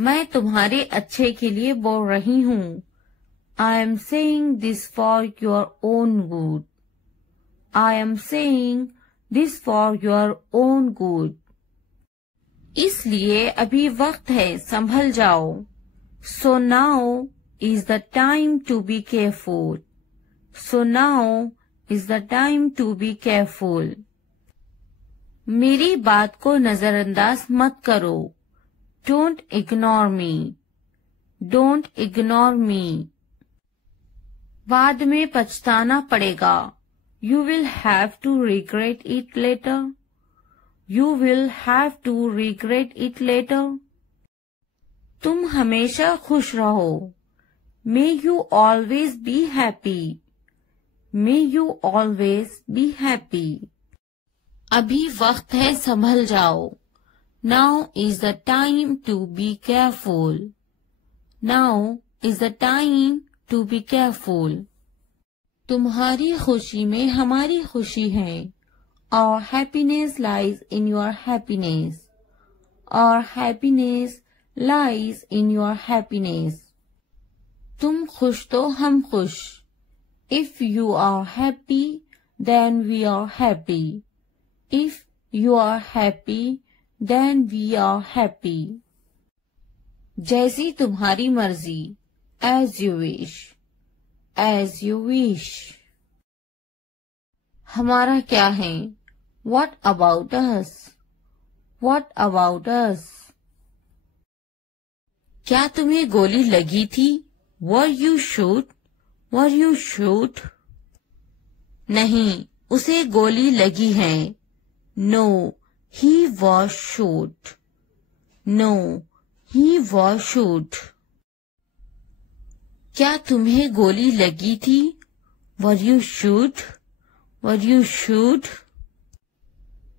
मैं तुम्हारे अच्छे के लिए बोल रही हूँ. I am saying this for your own good. I am saying this for your own good. इसलिए अभी वक्त है, संभल जाओ. So now is the time to be careful. So now is the time to be careful. मेरी बात को नजरअंदाज मत करो. Don't ignore me. Don't ignore me. बाद में पछताना पड़ेगा. You will have to regret it later. You will have to regret it later. तुम हमेशा खुश रहो. May you always be happy. May you always be happy. अभी वक्त है, संभल जाओ. Now is the time to be careful. Now is the time to be careful. तुम्हारी खुशी में हमारी खुशी है. Our happiness lies in your happiness. Our happiness lies in your happiness. तुम खुश तो हम खुश. If you are happy, then we are happy. If you are happy, then we are happy. जैसी तुम्हारी मर्जी. As you wish. As you wish. हमारा क्या है? What about us? What about us? क्या तुम्हें गोली लगी थी? Were you shot? Were you shot? नहीं, उसे गोली लगी है. No, he was shot. No, he was shot. क्या तुम्हें गोली लगी थी? Were you shot? Were you shot?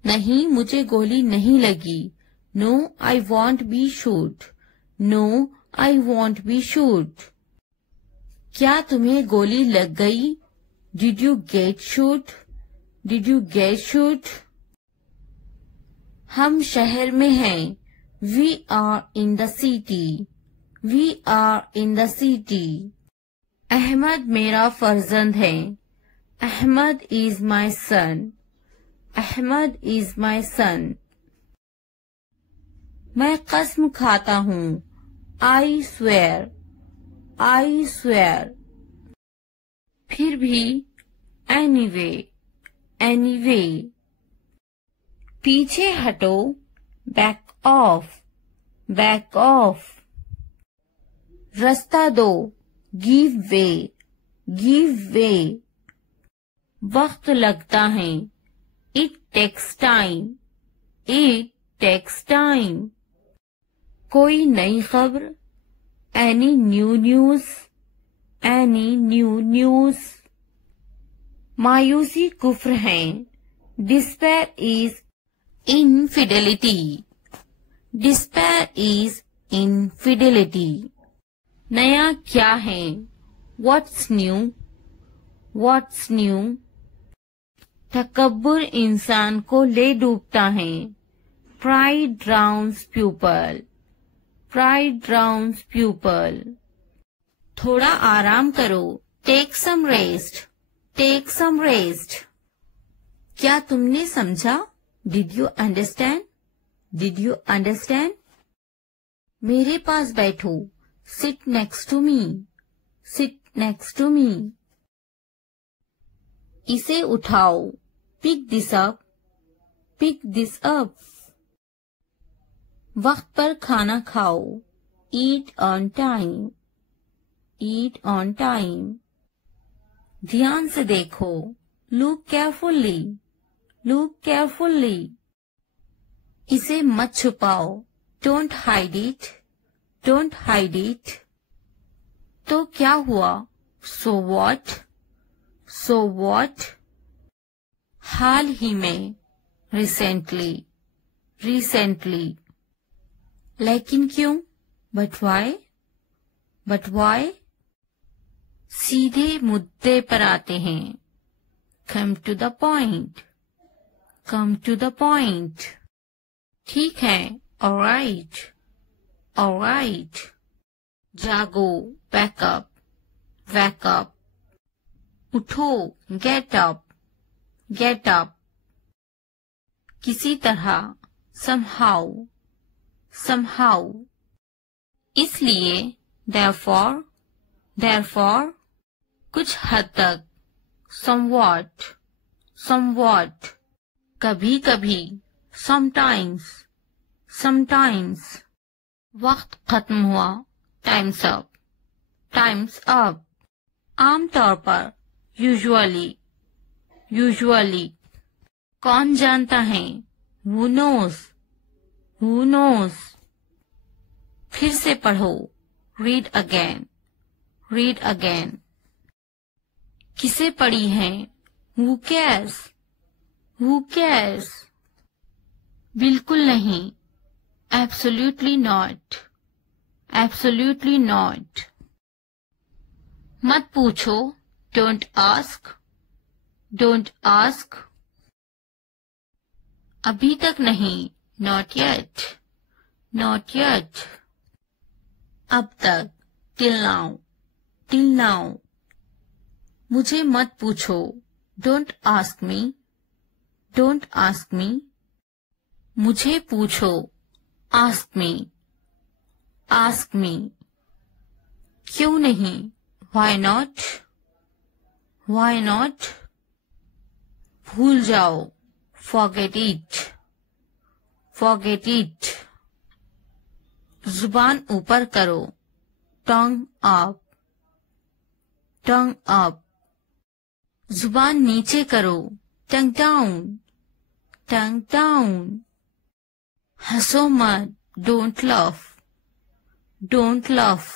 नहीं, मुझे गोली नहीं लगी. No, I won't be shot. No, I won't be shot. क्या तुम्हें गोली लग गई? Did you get shot? Did you get shot? हम शहर में हैं. We are in the city. We are in the city. Ahmad मेरा फर्जंद है. Ahmad is my son. Ahmad is my son. मैं कसम खाता हूँ. I swear. I swear. फिर भी anyway. Anyway. पीछे हटो. Back off. Back off. रास्ता दो. Give way. Give way. वक्त लगता है. It takes time. It takes time. कोई नई खबर. Any new news. Any new news. मायूसी कुफ्र है. Despair is infidelity. Despair is infidelity. नया क्या है. What's new? What's new? तकब्बुर इंसान को ले डूबता है. Pride drowns pupil. Pride drowns pupil. थोड़ा आराम करो. Take some rest. Take some rest. क्या तुमने समझा? Did you understand? Did you understand? मेरे पास बैठो. Sit next to me. Sit next to me. इसे उठाओ. Pick this up. Pick this up. वक्त पर खाना खाओ. Eat on time. Eat on time. ध्यान से देखो. Look carefully. Look carefully. इसे मत छुपाओ. Don't hide it. Don't hide it. तो क्या हुआ? So what? So what? हाल ही में. Recently. Recently. लेकिन क्यों? But why? But why? सीधे मुद्दे पर आते हैं. Come to the point. Come to the point. ठीक है. All right. All right. जागो. Wake up. Wake up. उठो. Get up. Get up. किसी तरह. Somehow. Somehow. इसलिए. Therefore. Therefore. कुछ हद तक. Somewhat. Somewhat. कभी कभी. Sometimes. Sometimes. वक्त खत्म हुआ. Time's up. Time's up. आमतौर पर. Usually. Usually. कौन जानता है? Who knows? Who knows? फिर से पढ़ो. Read again. Read again. किसे पढ़ी है? Who cares? Who cares? बिल्कुल नहीं. Absolutely not. Absolutely not. मत पूछो. Don't ask. Don't ask. अभी तक नहीं. Not yet. Not yet. अब तक. Till now. Till now. मुझे मत पूछो. Don't ask me. Don't ask me. मुझे पूछो. Ask me. Ask me. क्यों नहीं? Why not? Why not? भूल जाओ. Forget it. Forget it. जुबान ऊपर करो. Tongue up. Tongue up. जुबान नीचे करो. Tongue down. Tongue down. हंसो मत. Don't laugh. Don't laugh.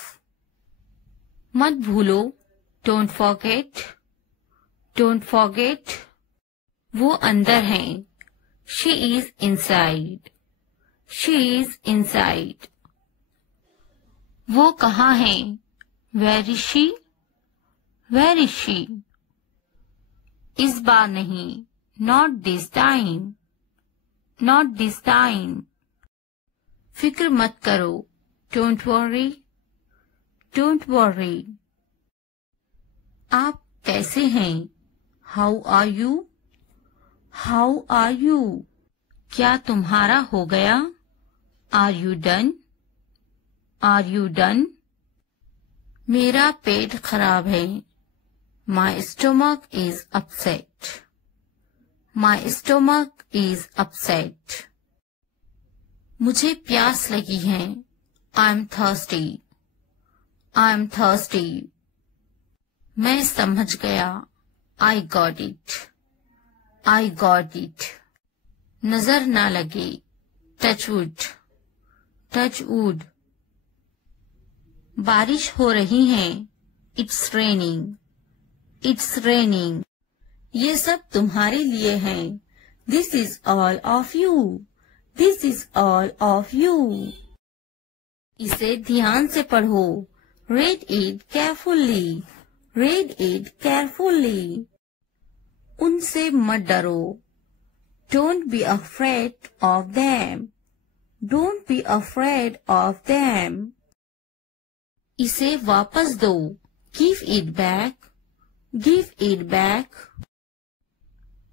मत भूलो. Don't forget. Don't forget. वो अंदर है. She is inside. She is inside. वो कहाँ है? Where is she? Where is she? इस बार नहीं. Not this time. Not this time. फिक्र मत करो, डोंट वरी, डोंट वरी। आप कैसे हैं, how are you, how are you. क्या तुम्हारा हो गया, are you done, are you done. मेरा पेट खराब है, my stomach is upset, my stomach is upset. मुझे प्यास लगी है, I am thirsty, I am thirsty. मैं समझ गया, I got it, I got it. नजर ना लगे, टच वुड, टच वुड। बारिश हो रही है, इट्स रेनिंग, इट्स रेनिंग। ये सब तुम्हारे लिए है, this is all of you, this is all of you. इसे ध्यान से पढ़ो, read it carefully, read it carefully. उनसे मत डरो, don't be afraid of them, don't be afraid of them. इसे वापस दो, give it back, give it back.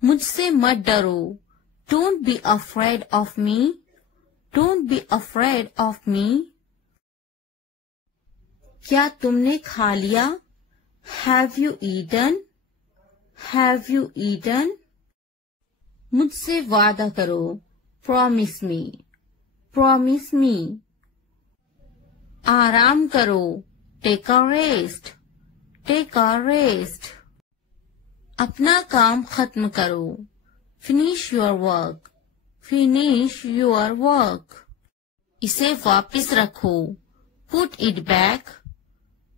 मुझसे मत डरो, don't be afraid of me, don't be afraid of me. क्या तुमने खा लिया, have you eaten, have you eaten. मुझसे वादा करो, प्रॉमिस मी, प्रॉमिस मी। आराम करो, take a rest, take a rest. अपना काम खत्म करो, finish your work, finish your work. इसे वापस रखो, put it back,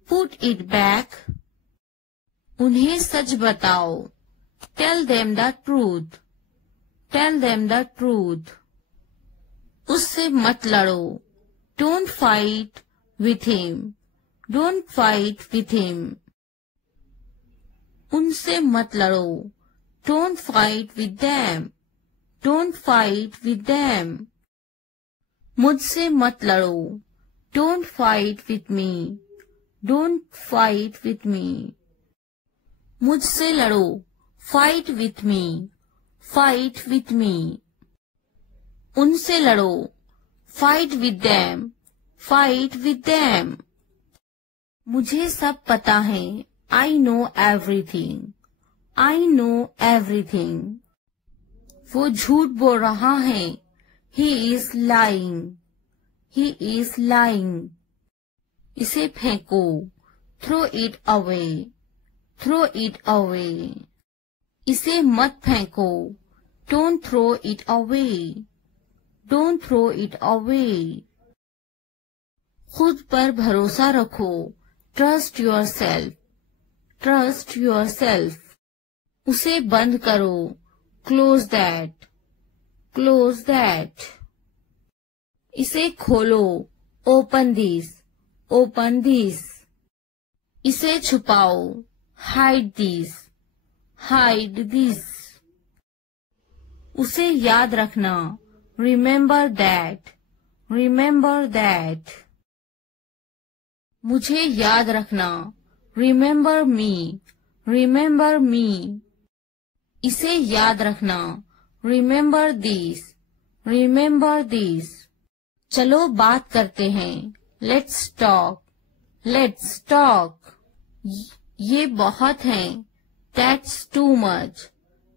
put it back. उन्हें सच बताओ, tell them the truth, tell them the truth. उससे मत लड़ो, don't fight with him, don't fight with him। उनसे मत लड़ो, don't fight with them, don't fight with them। मुझसे मत लड़ो, don't fight with me, don't fight with me। मुझसे लड़ो, fight with me, fight with me। उनसे लड़ो, fight with them, fight with them। मुझे सब पता है, I know everything, I know everything। वो झूठ बोल रहा है, he is lying, he is lying। इसे फेंको, throw it away, throw it away। इसे मत फेंको, don't throw it away, don't throw it away। खुद पर भरोसा रखो, trust your self, trust your self. उसे बंद करो, क्लोज दैट, क्लोज दैट। इसे खोलो, ओपन दिस, ओपन दिस। इसे छुपाओ, हाइड दिस, हाइड दिस। उसे याद रखना, रिमेम्बर दैट, रिमेम्बर दैट। मुझे याद रखना, रिमेम्बर मी, रिमेम्बर मी। इसे याद रखना, रिमेम्बर दिस, रिमेम्बर दिस। चलो बात करते हैं, लेट्स टॉक, लेट्स टॉक। ये बहुत है, that's too much,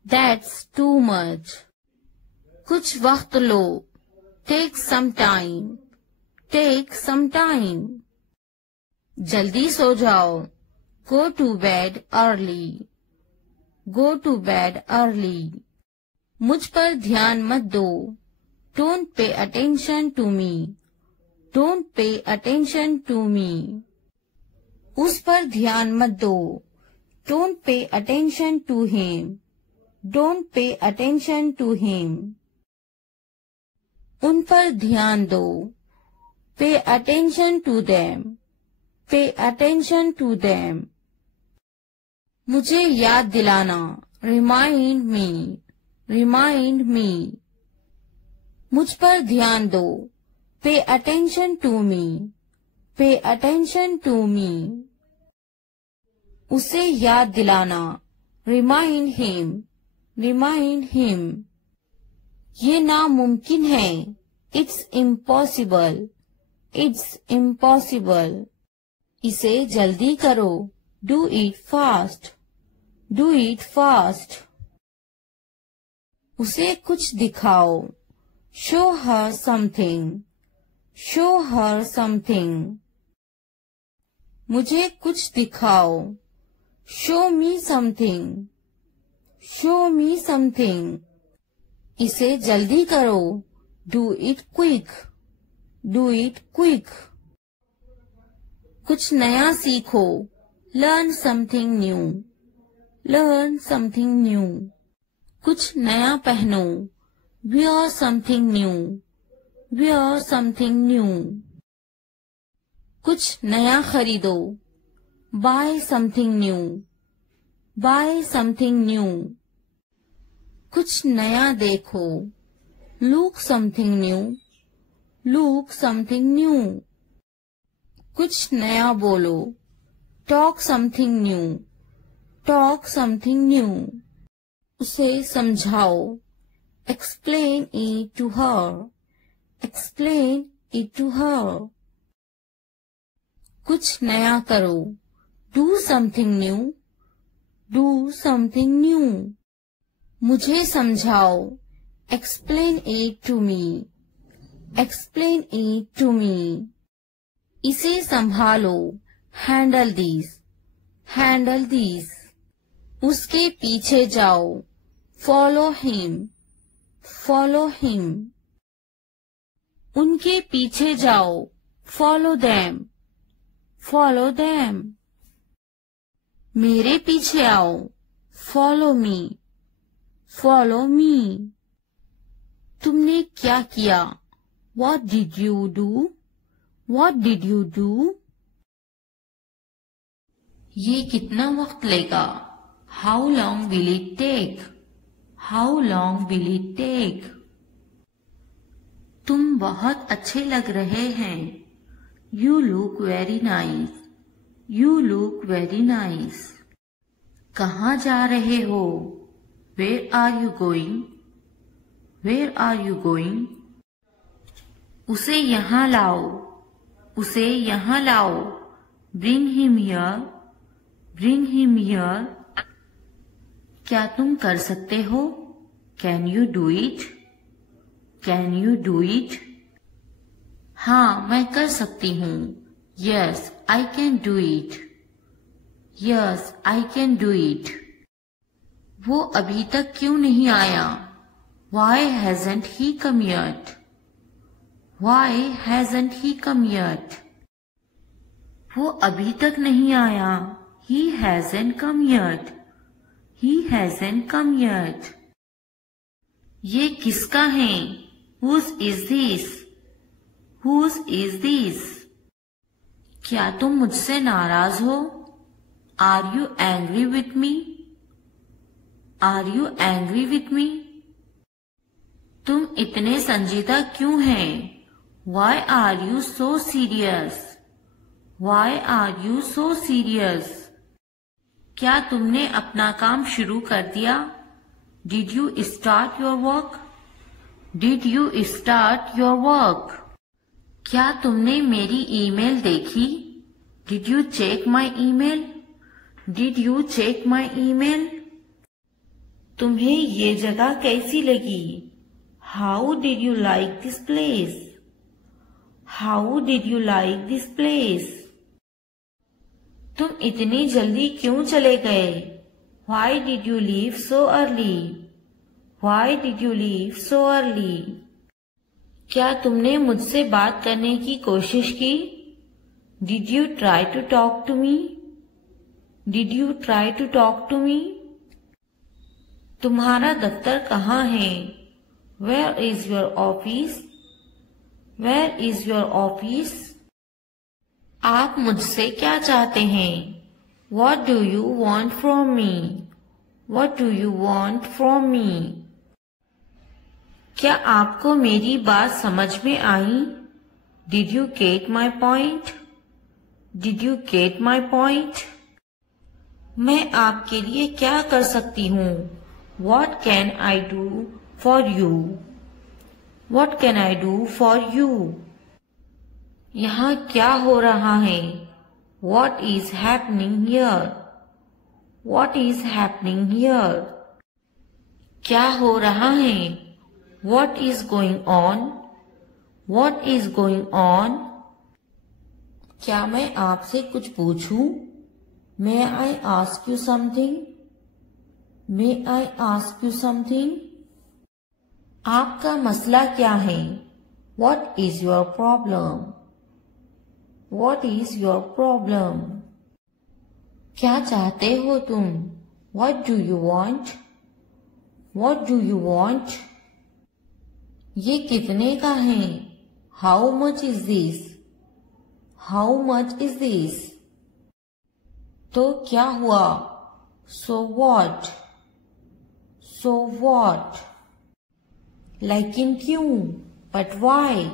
that's too much. कुछ वक्त लो, take some time, take some time. जल्दी सो जाओ, go to bed early, go to bed early. मुझ पर ध्यान मत दो, don't pay attention to me, don't pay attention to me. उस पर ध्यान मत दो, don't pay attention to him, don't pay attention to him. उन पर ध्यान दो, pay attention to them, pay attention to them. मुझे याद दिलाना, रिमाइंड मी, रिमाइंड मी। मुझ पर ध्यान दो, पे अटेंशन टू मी, पे अटेंशन टू मी। उसे याद दिलाना, रिमाइंड हिम, रिमाइंड हिम। ये नामुमकिन है, इट्स इम्पॉसिबल, इट्स इम्पॉसिबल। इसे जल्दी करो, do it fast, do it fast. उसे कुछ दिखाओ, show her something, show her something. मुझे कुछ दिखाओ, show me something, show me something. इसे जल्दी करो, do it quick, do it quick. कुछ नया सीखो, learn something new, learn something new. कुछ नया पहनो, wear something new, wear something new। कुछ नया खरीदो, buy something new, buy something new। कुछ नया देखो, look something new, look something new। कुछ नया बोलो, talk something new, talk something new। उसे समझाओ, explain it to her, explain it to her। कुछ नया करो, do something new, do something new। मुझे समझाओ, explain it to me, explain it to me। इसे संभालो, handle this, handle this। उसके पीछे जाओ, follow him, follow him। उनके पीछे जाओ, follow them, follow them। मेरे पीछे आओ, follow me, follow me। तुमने क्या किया, what did you do, what did you do। ये कितना वक्त लेगा, how long will it take, how long will it take। तुम बहुत अच्छे लग रहे हैं, you look very nice, you look very nice। कहाँ जा रहे हो, where are you going, where are you going। उसे यहाँ लाओ, उसे यहाँ लाओ, bring him here, bring him here। क्या तुम कर सकते हो, can you do it, can you do it. हाँ मैं कर सकती हूँ, yes I can do it, yes I can do it. वो अभी तक क्यों नहीं आया, वाई हैजंट ही कम येट, वाई हैजंट ही कम येट। वो अभी तक नहीं आया, he hasn't come yet, he hasn't come yet। ये किसका है, whose is this, whose is this। क्या तुम मुझसे नाराज हो, are you angry with me, are you angry with me। तुम इतने संजीदा क्यों हैं, why are you so serious, why are you so serious। क्या तुमने अपना काम शुरू कर दिया, did you start your work, did you start your work. क्या तुमने मेरी ईमेल देखी, did you check my email, did you check my email. तुम्हें ये जगह कैसी लगी, how did you like this place, how did you like this place. तुम इतनी जल्दी क्यों चले गए, why did you leave so early, why did you leave so early. क्या तुमने मुझसे बात करने की कोशिश की, did you try to talk to me, did you try to talk to me. तुम्हारा दफ्तर कहाँ है, where is your office, where is your office. आप मुझसे क्या चाहते हैं, what do you want from me, what do you want from me. क्या आपको मेरी बात समझ में आई, Did you get my point? Did you get my point? मैं आपके लिए क्या कर सकती हूँ? What can I do for you? What can I do for you? यहाँ क्या हो रहा है? What is happening here? What is happening here? क्या हो रहा है? What is going on? What is going on? क्या मैं आपसे कुछ पूछूं? May I ask you something? May I ask you something? आपका मसला क्या है? What is your problem? What is your problem? क्या चाहते हो तुम? What do you want? What do you want? ये कितने का है? How much is this? How much is this? तो क्या हुआ? So what? So what? लेकिन क्यों? But why?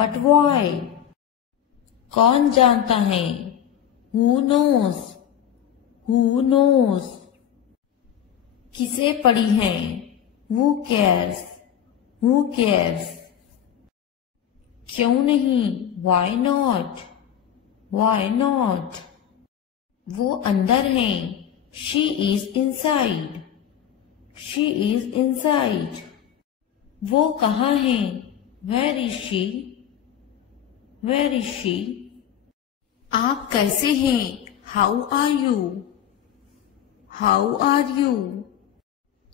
But why? कौन जानता है? Who knows? Who knows? किसे पड़ी है? Who cares? Who cares? क्यों नहीं? Why not? Why not? वो अंदर है. She is inside. She is inside. वो कहाँ है? Where is she? Where is she? आप कैसे हैं? How are you? How are you?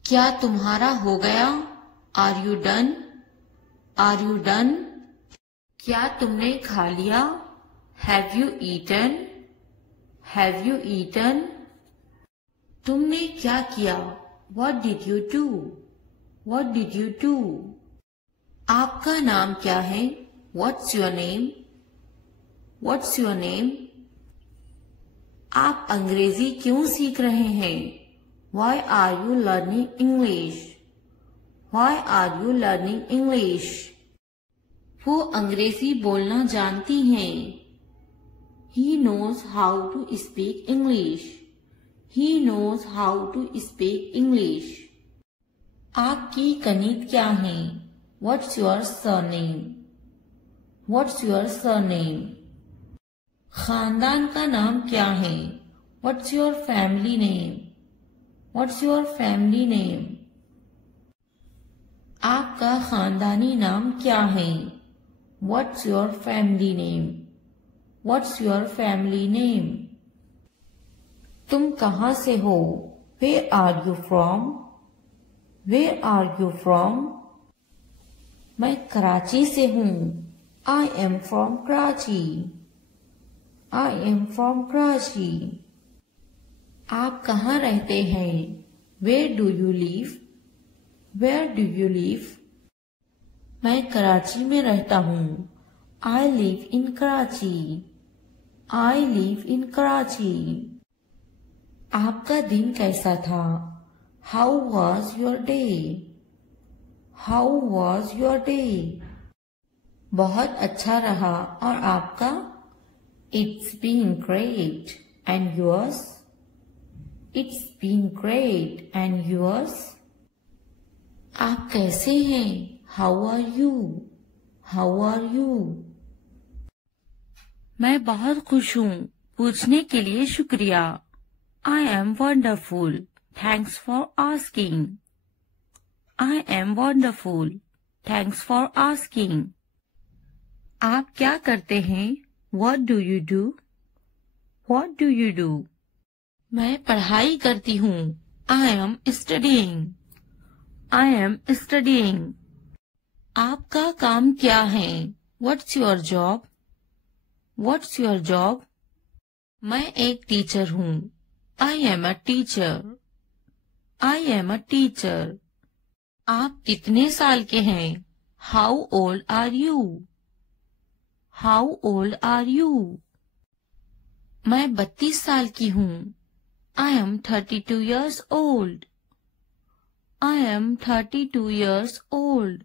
क्या तुम्हारा हो गया? Are you done? Are you done? क्या तुमने खा लिया? Have you eaten? Have you eaten? तुमने क्या किया? What did you do? What did you do? आपका नाम क्या है? What's your name? What's your name? आप अंग्रेजी क्यों सीख रहे हैं? Why are you learning English? Why are you learning English? वो अंग्रेजी बोलना जानती हैं. He knows how to speak English. He knows how to speak English. आपकी कनीत क्या है? What's your surname? What's your surname? खानदान का नाम क्या है? What's your family name? What's your family name? आपका खानदानी नाम क्या है? What's your family name? What's your family name? तुम कहाँ से हो? Where are you from? Where are you from? मैं कराची से हूँ. I am from Karachi. I am from Karachi. आप कहाँ रहते हैं? Where do you live? Where do you live? मैं कराची में रहता हूँ. I live in Karachi. I live in Karachi. आपका दिन कैसा था? How was your day? How was your day? बहुत अच्छा रहा. और आपका? It's been great. And yours? It's been great. And yours? आप कैसे हैं? How are you? How are you? मैं बहुत खुश हूँ. पूछने के लिए शुक्रिया. I am wonderful. Thanks for asking. I am wonderful. Thanks for asking. आप क्या करते हैं? What do you do? What do you do? मैं पढ़ाई करती हूँ. I am studying. I am studying. आपका काम क्या है? What's your job? What's your job? मैं एक टीचर हूँ. I am a teacher. I am a teacher. आप कितने साल के हैं? How old are you? How old are you? मैं 32 साल की हूँ. I am 32 years old. I am 32 years old.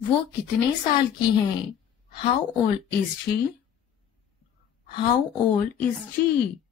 वो कितने साल की हैं? How old is she? How old is she?